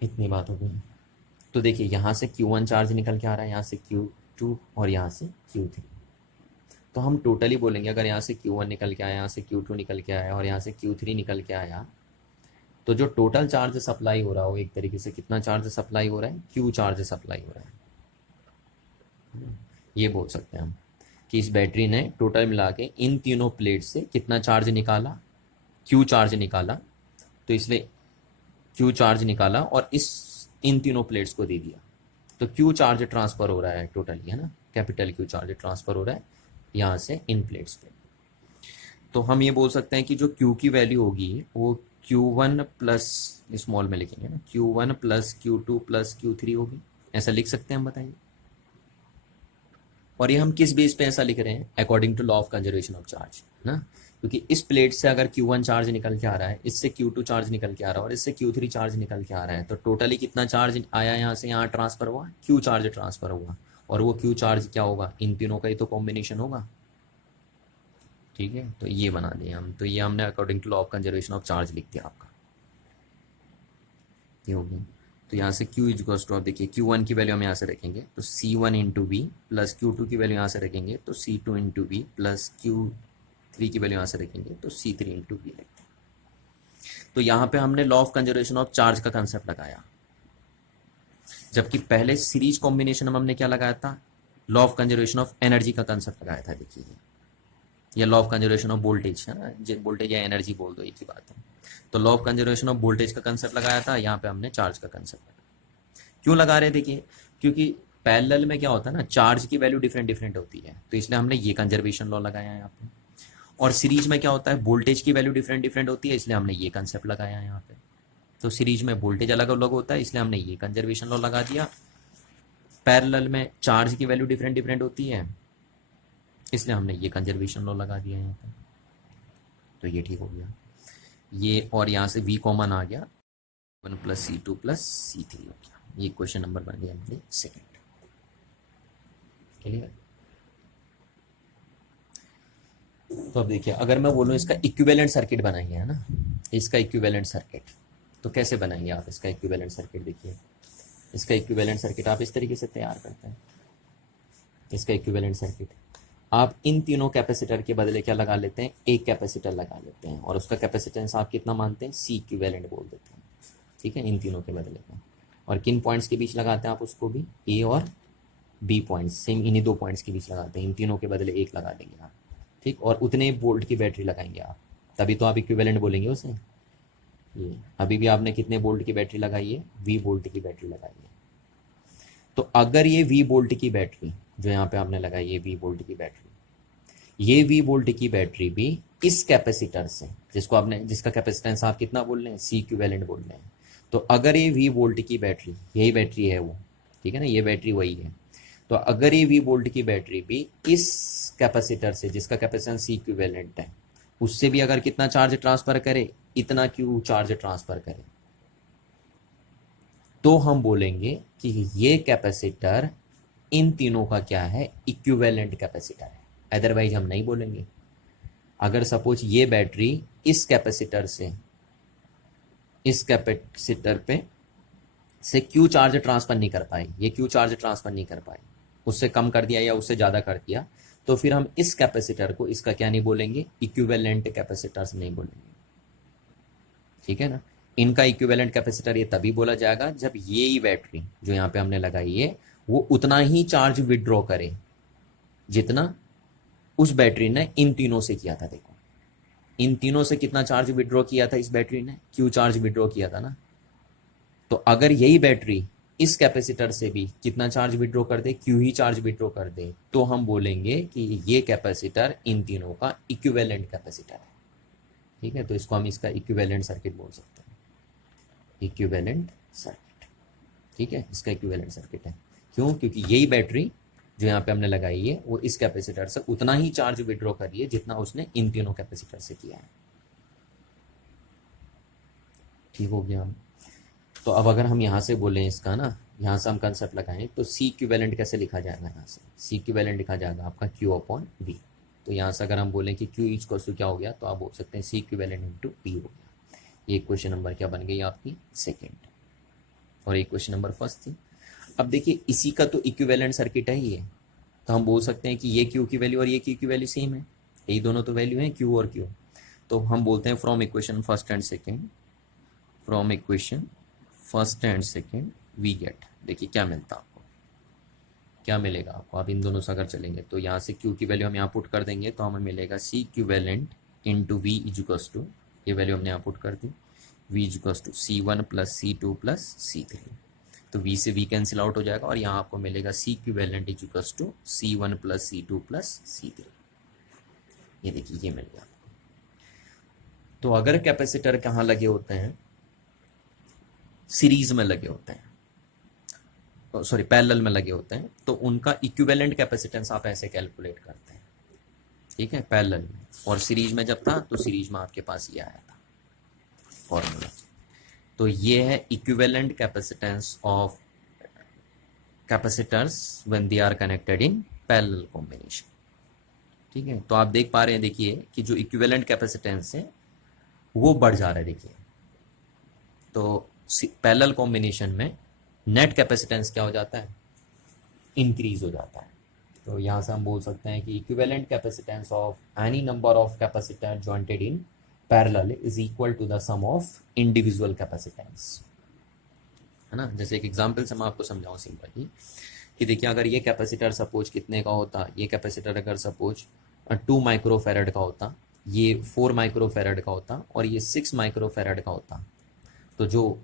इतनी बात हो गई। तो देखिए यहाँ से Q1 चार्ज निकल के आ रहा है, यहाँ से Q2, और यहाँ से Q3। तो हम टोटली बोलेंगे अगर यहाँ से Q1 निकल के आया, यहाँ से Q2 निकल के आया, और यहाँ से Q3 निकल के आया, तो जो टोटल चार्ज सप्लाई हो रहा हो एक तरीके से कितना चार्ज सप्लाई हो रहा है, Q चार्ज सप्लाई हो रहा है। ये बोल सकते हैं हम कि इस बैटरी ने टोटल मिला के इन तीनों प्लेट से कितना चार्ज निकाला, Q चार्ज निकाला। तो इसलिए Q चार्ज निकाला और इस इन तीनों प्लेट्स को दे दिया, तो Q चार्ज ट्रांसफर हो रहा है टोटली, है ना, कैपिटल Q चार्ज ट्रांसफर हो रहा है यहाँ से इन प्लेट्स पे। तो हम ये बोल सकते हैं कि जो Q की वैल्यू होगी वो Q1 प्लस, स्मॉल में लिखेंगे ना, Q1 plus Q2 plus Q3 होगी, ऐसा लिख सकते हैं हम, बताइए। और ये हम किस बेस पे ऐसा लिख रहे हैं, according to law of conservation of charge, ना। क्योंकि इस प्लेट से अगर Q1 चार्ज निकल के आ रहा है, इससे Q2 चार्ज निकल के आ रहा है, और इससे Q3 चार्ज निकल के आ रहा है, तो टोटली कितना चार्ज आया यहाँ से यहाँ ट्रांसफर हुआ, Q चार्ज ट्रांसफर हुआ। और वो Q चार्ज क्या होगा, इन तीनों का ही तो कॉम्बिनेशन होगा। ठीक है, तो ये बना दिया हम। तो ये हमने according to law of conservation of charge लिख दिया आपका, ये हो गया। तो यहाँ से Q इक्वल्स टू, आप देखिए Q1 की वैल्यू हम यहाँ से रखेंगे तो C1 into we, plus Q2 की वैल्यू यहाँ से रखेंगे तो C2 into we, plus Q3 की वैल्यू यहाँ से रखेंगे तो C3 इंटू वी रखेंगे। तो यहाँ पे हमने law of conservation of charge का कंसेप्ट लगाया, जबकि पहले सीरीज कॉम्बिनेशन में हमने क्या लगाया था, law of conservation of energy का कंसेप्ट लगाया था। देखिए ये law of conservation of voltage है ना, वोल्टेज या एनर्जी बोल दो, एक ही बात है। तो law of conservation of voltage का कंसेप्ट लगाया था, यहाँ पे हमने चार्ज का कंसेप्ट लगाया। क्यों लगा रहे, देखिए क्योंकि पैरेलल में क्या होता है ना, चार्ज की वैल्यू डिफरेंट डिफरेंट होती है, तो इसलिए हमने ये कंजर्वेशन लॉ लगाया है यहाँ पे। और सीरीज में क्या होता है, वोल्टेज की वैल्यू डिफरेंट डिफरेंट होती है, इसलिए हमने ये कंसेप्ट लगाया है यहाँ पे। तो सीरीज में वोल्टेज अलग अलग होता है, इसलिए हमने ये कंजर्वेशन लॉ लगा दिया। पैरेलल में चार्ज की वैल्यू डिफरेंट डिफरेंट होती है, इसलिए हमने ये कंजर्वेशन लॉ लगा दिया यहाँ पे। तो ये ठीक हो गया ये, और यहाँ से V कॉमन आ गया, 1 प्लस C2 प्लस C3 हो गया। ये क्वेश्चन नंबर बन गया हमारे सेकेंड। क्लियर। तो अब देखिए, अगर मैं बोलूँ इसका इक्विवेलेंट सर्किट बनाइए, है ना, इसका इक्विवेलेंट सर्किट, तो कैसे बनाएंगे आप इसका इक्विवेलेंट सर्किट? देखिए, इसका इक्विवेलेंट सर्किट आप इस तरीके से तैयार करते हैं। इसका इक्विवेलेंट सर्किट आप इन तीनों कैपेसिटर के बदले क्या लगा लेते हैं? एक कैपेसिटर लगा लेते हैं, और उसका कैपेसिटेंस आप कितना मानते हैं? सी इक्विवेलेंट बोल देते हैं। ठीक है, इन तीनों के बदले में। और किन पॉइंट्स के बीच लगाते हैं आप उसको भी? ए और बी पॉइंट्स, सेम इन्हीं दो पॉइंट्स के बीच लगाते हैं। इन तीनों के बदले एक लगा देंगे आप। ठीक, और उतने वोल्ट की बैटरी लगाएंगे आप, तभी तो आप इक्विवेलेंट बोलेंगे उसे। ये अभी भी आपने कितने वोल्ट की बैटरी लगाई है? वी वोल्ट की बैटरी लगाई है। तो अगर ये वी वोल्ट की बैटरी जो यहाँ पे आपने लगाई है, वी वोल्ट की बैटरी, ये वी वोल्ट की बैटरी भी इस कैपेसिटर से, जिसको आपने, जिसका कैपेसिटेंस आप कितना बोल रहे हैं? सी इक्विवेलेंट बोल रहे हैं। तो अगर ये वी वोल्ट की बैटरी, यही बैटरी है वो, ठीक है ना, ये बैटरी वही है। तो अगर ये वी वोल्ट की बैटरी भी इस कैपेसिटर से, जिसका कैपेसिटेंस सी इक्विवेलेंट है, उससे भी अगर कितना चार्ज ट्रांसफर करे? इतना क्यू चार्ज ट्रांसफर करे, तो हम बोलेंगे कि ये कैपेसिटर इन तीनों का क्या है? इक्विवेलेंट कैपेसिटर है। अदरवाइज हम नहीं बोलेंगे। अगर सपोज ये बैटरी इस कैपेसिटर से, इस कैपेसिटर पे से क्यू चार्ज ट्रांसफर नहीं कर पाई, ये क्यू चार्ज ट्रांसफर नहीं कर पाई, उससे कम कर दिया या उससे ज़्यादा कर दिया, तो फिर हम इस कैपेसिटर को इसका क्या नहीं बोलेंगे? इक्विवेलेंट कैपेसिटर्स नहीं बोलेंगे। ठीक है ना। इनका इक्विवेलेंट कैपेसिटर ये तभी बोला जाएगा जब ये ही बैटरी जो यहाँ पे हमने लगाई है वो उतना ही चार्ज विड्रॉ करे जितना उस बैटरी ने इन तीनों से किया था। देखो, इन तीनों से कितना चार्ज विड्रॉ किया था इस बैटरी ने? क्यू चार्ज विड्रॉ किया था ना। तो अगर यही बैटरी इस कैपेसिटर से भी कितना चार्ज विड्रॉ कर दे? क्यू ही चार्ज विड्रॉ कर दे, तो हम बोलेंगे कि ये कैपेसिटर इन तीनों का इक्विवेलेंट कैपेसिटर है। ठीक है, तो इसको हम इसका इक्विवेलेंट सर्किट बोल सकते हैं। इक्विवेलेंट सर्किट, ठीक है, इसका इक्विवेलेंट सर्किट है। क्यों? क्योंकि यही बैटरी जो यहाँ पे हमने लगाई है वो इस कैपेसिटर से उतना ही चार्ज विड्रॉ कर रही है जितना उसने इन तीनों कैपेसिटर से किया है। ठीक हो गया। तो अब अगर हम यहाँ से बोलें इसका ना, यहाँ से हम कंसेप्ट लगाएं, तो सी इक्विवेलेंट कैसे लिखा जाएगा? यहाँ से सी इक्विवेलेंट लिखा जाएगा आपका क्यू अपॉन वी। तो यहाँ से अगर हम बोलें कि क्यू इक्वल्स टू क्या हो गया, तो आप बोल सकते हैं सी इक्विवेलेंट इंटू वी हो गया। ये क्वेश्चन नंबर क्या बन गई आपकी? सेकेंड। और एक क्वेश्चन नंबर फर्स्ट थी। अब देखिए, इसी का तो इक्विवेलेंट सर्किट है ये, तो हम बोल सकते हैं कि ये क्यू की वैल्यू और ये क्यू की वैल्यू सेम है, यही दोनों तो वैल्यू है क्यू और क्यू। तो हम बोलते हैं from equation first and second, from equation first and second we get, देखिए क्या मिलता है आपको, क्या मिलेगा आपको? आप इन दोनों से अगर चलेंगे तो यहाँ से क्यू की वैल्यू हम यहाँ पुट कर देंगे तो हमें मिलेगा सी इक्विवेलेंट इंटू वी इजुकस टू, ये वैल्यू हमने यहाँ पुट कर दी, वी इजुकस to C1 plus C2 plus C3। तो V से V कैंसिल आउट हो जाएगा और यहाँ आपको मिलेगा C equivalent equals to C1 plus C2 plus C3। ये देखिए, ये मिल गया। तो अगर कैपेसिटर कहाँ लगे होते हैं? सीरीज में लगे होते हैं, सॉरी पैरेलल में लगे होते हैं, तो उनका इक्विवेलेंट कैपेसिटेंस आप ऐसे कैलकुलेट करते हैं। ठीक है, पैरेलल में। और सीरीज में जब था तो सीरीज में आपके पास ये आया था फॉर्मूला। तो ये है equivalent capacitance of capacitors when they are connected in parallel combination. ठीक है, तो आप देख पा रहे हैं, देखिए कि जो इक्विवेलेंट कैपेसिटेंस है वो बढ़ जा रहा है। देखिए, तो पैरेलल कॉम्बिनेशन में नेट कैपेसिटेंस क्या हो जाता है? इंक्रीज हो जाता है। तो यहाँ से हम बोल सकते हैं कि equivalent capacitance of any number of capacitor jointed in parallel is equal to the sum of individual capacitance, है ना। जैसे एक एग्जांपल से मैं आपको समझाऊं सिंपली, कि देखिए अगर ये कैपेसिटर सपोज कितने का होता, ये कैपेसिटर अगर सपोज 2 माइक्रोफेरेड का होता, ये 4 माइक्रोफेरेड का होता और ये 6 माइक्रोफेरेड का होता, तो जो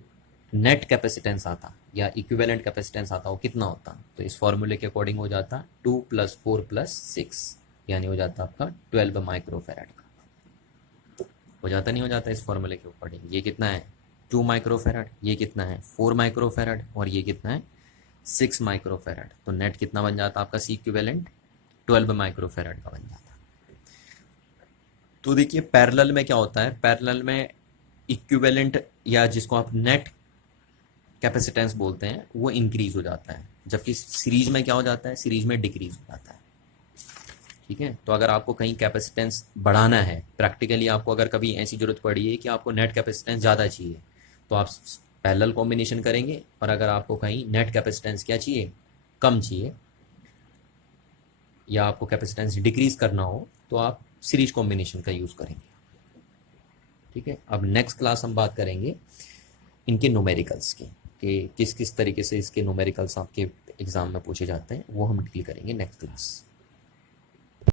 नेट कैपेसिटेंस आता या इक्विवेलेंट कैपेसिटेंस आता वो कितना होता? तो इस फॉर्मूले के अकॉर्डिंग हो जाता 2 + 4 + 6, यानी हो जाता आपका 12 माइक्रोफेरेड का। हो जाता नहीं हो जाता इस फॉर्मूले के अकॉर्डिंग? ये कितना है? 2 माइक्रोफेरेड, ये कितना है? 4 माइक्रोफेरेड, और ये कितना है? 6 माइक्रोफेरेड। तो नेट कितना बन जाता आपका सी इक्विवेलेंट? 12 माइक्रोफेरेड का बन जाता। तो देखिए पैरेलल में क्या होता है? पैरेलल में इक्विवेलेंट या जिसको आप नेट कैपेसिटेंस बोलते हैं वो इंक्रीज हो जाता है, जबकि सीरीज में क्या हो जाता है? सीरीज में डिक्रीज हो जाता है। ठीक है, तो अगर आपको कहीं कैपेसिटेंस बढ़ाना है प्रैक्टिकली, आपको अगर कभी ऐसी ज़रूरत पड़ी है कि आपको नेट कैपेसिटेंस ज़्यादा चाहिए, तो आप पैरेलल कॉम्बिनेशन करेंगे। और अगर आपको कहीं नेट कैपेसिटेंस क्या चाहिए, कम चाहिए, या आपको कैपेसिटेंस डिक्रीज करना हो, तो आप सीरीज कॉम्बिनेशन का यूज़ करेंगे। ठीक है, अब नेक्स्ट क्लास हम बात करेंगे इनके न्यूमेरिकल्स की, कि किस किस तरीके से इसके न्यूमेरिकल्स आपके एग्जाम में पूछे जाते हैं, वो हम डील करेंगे नेक्स्ट क्लास।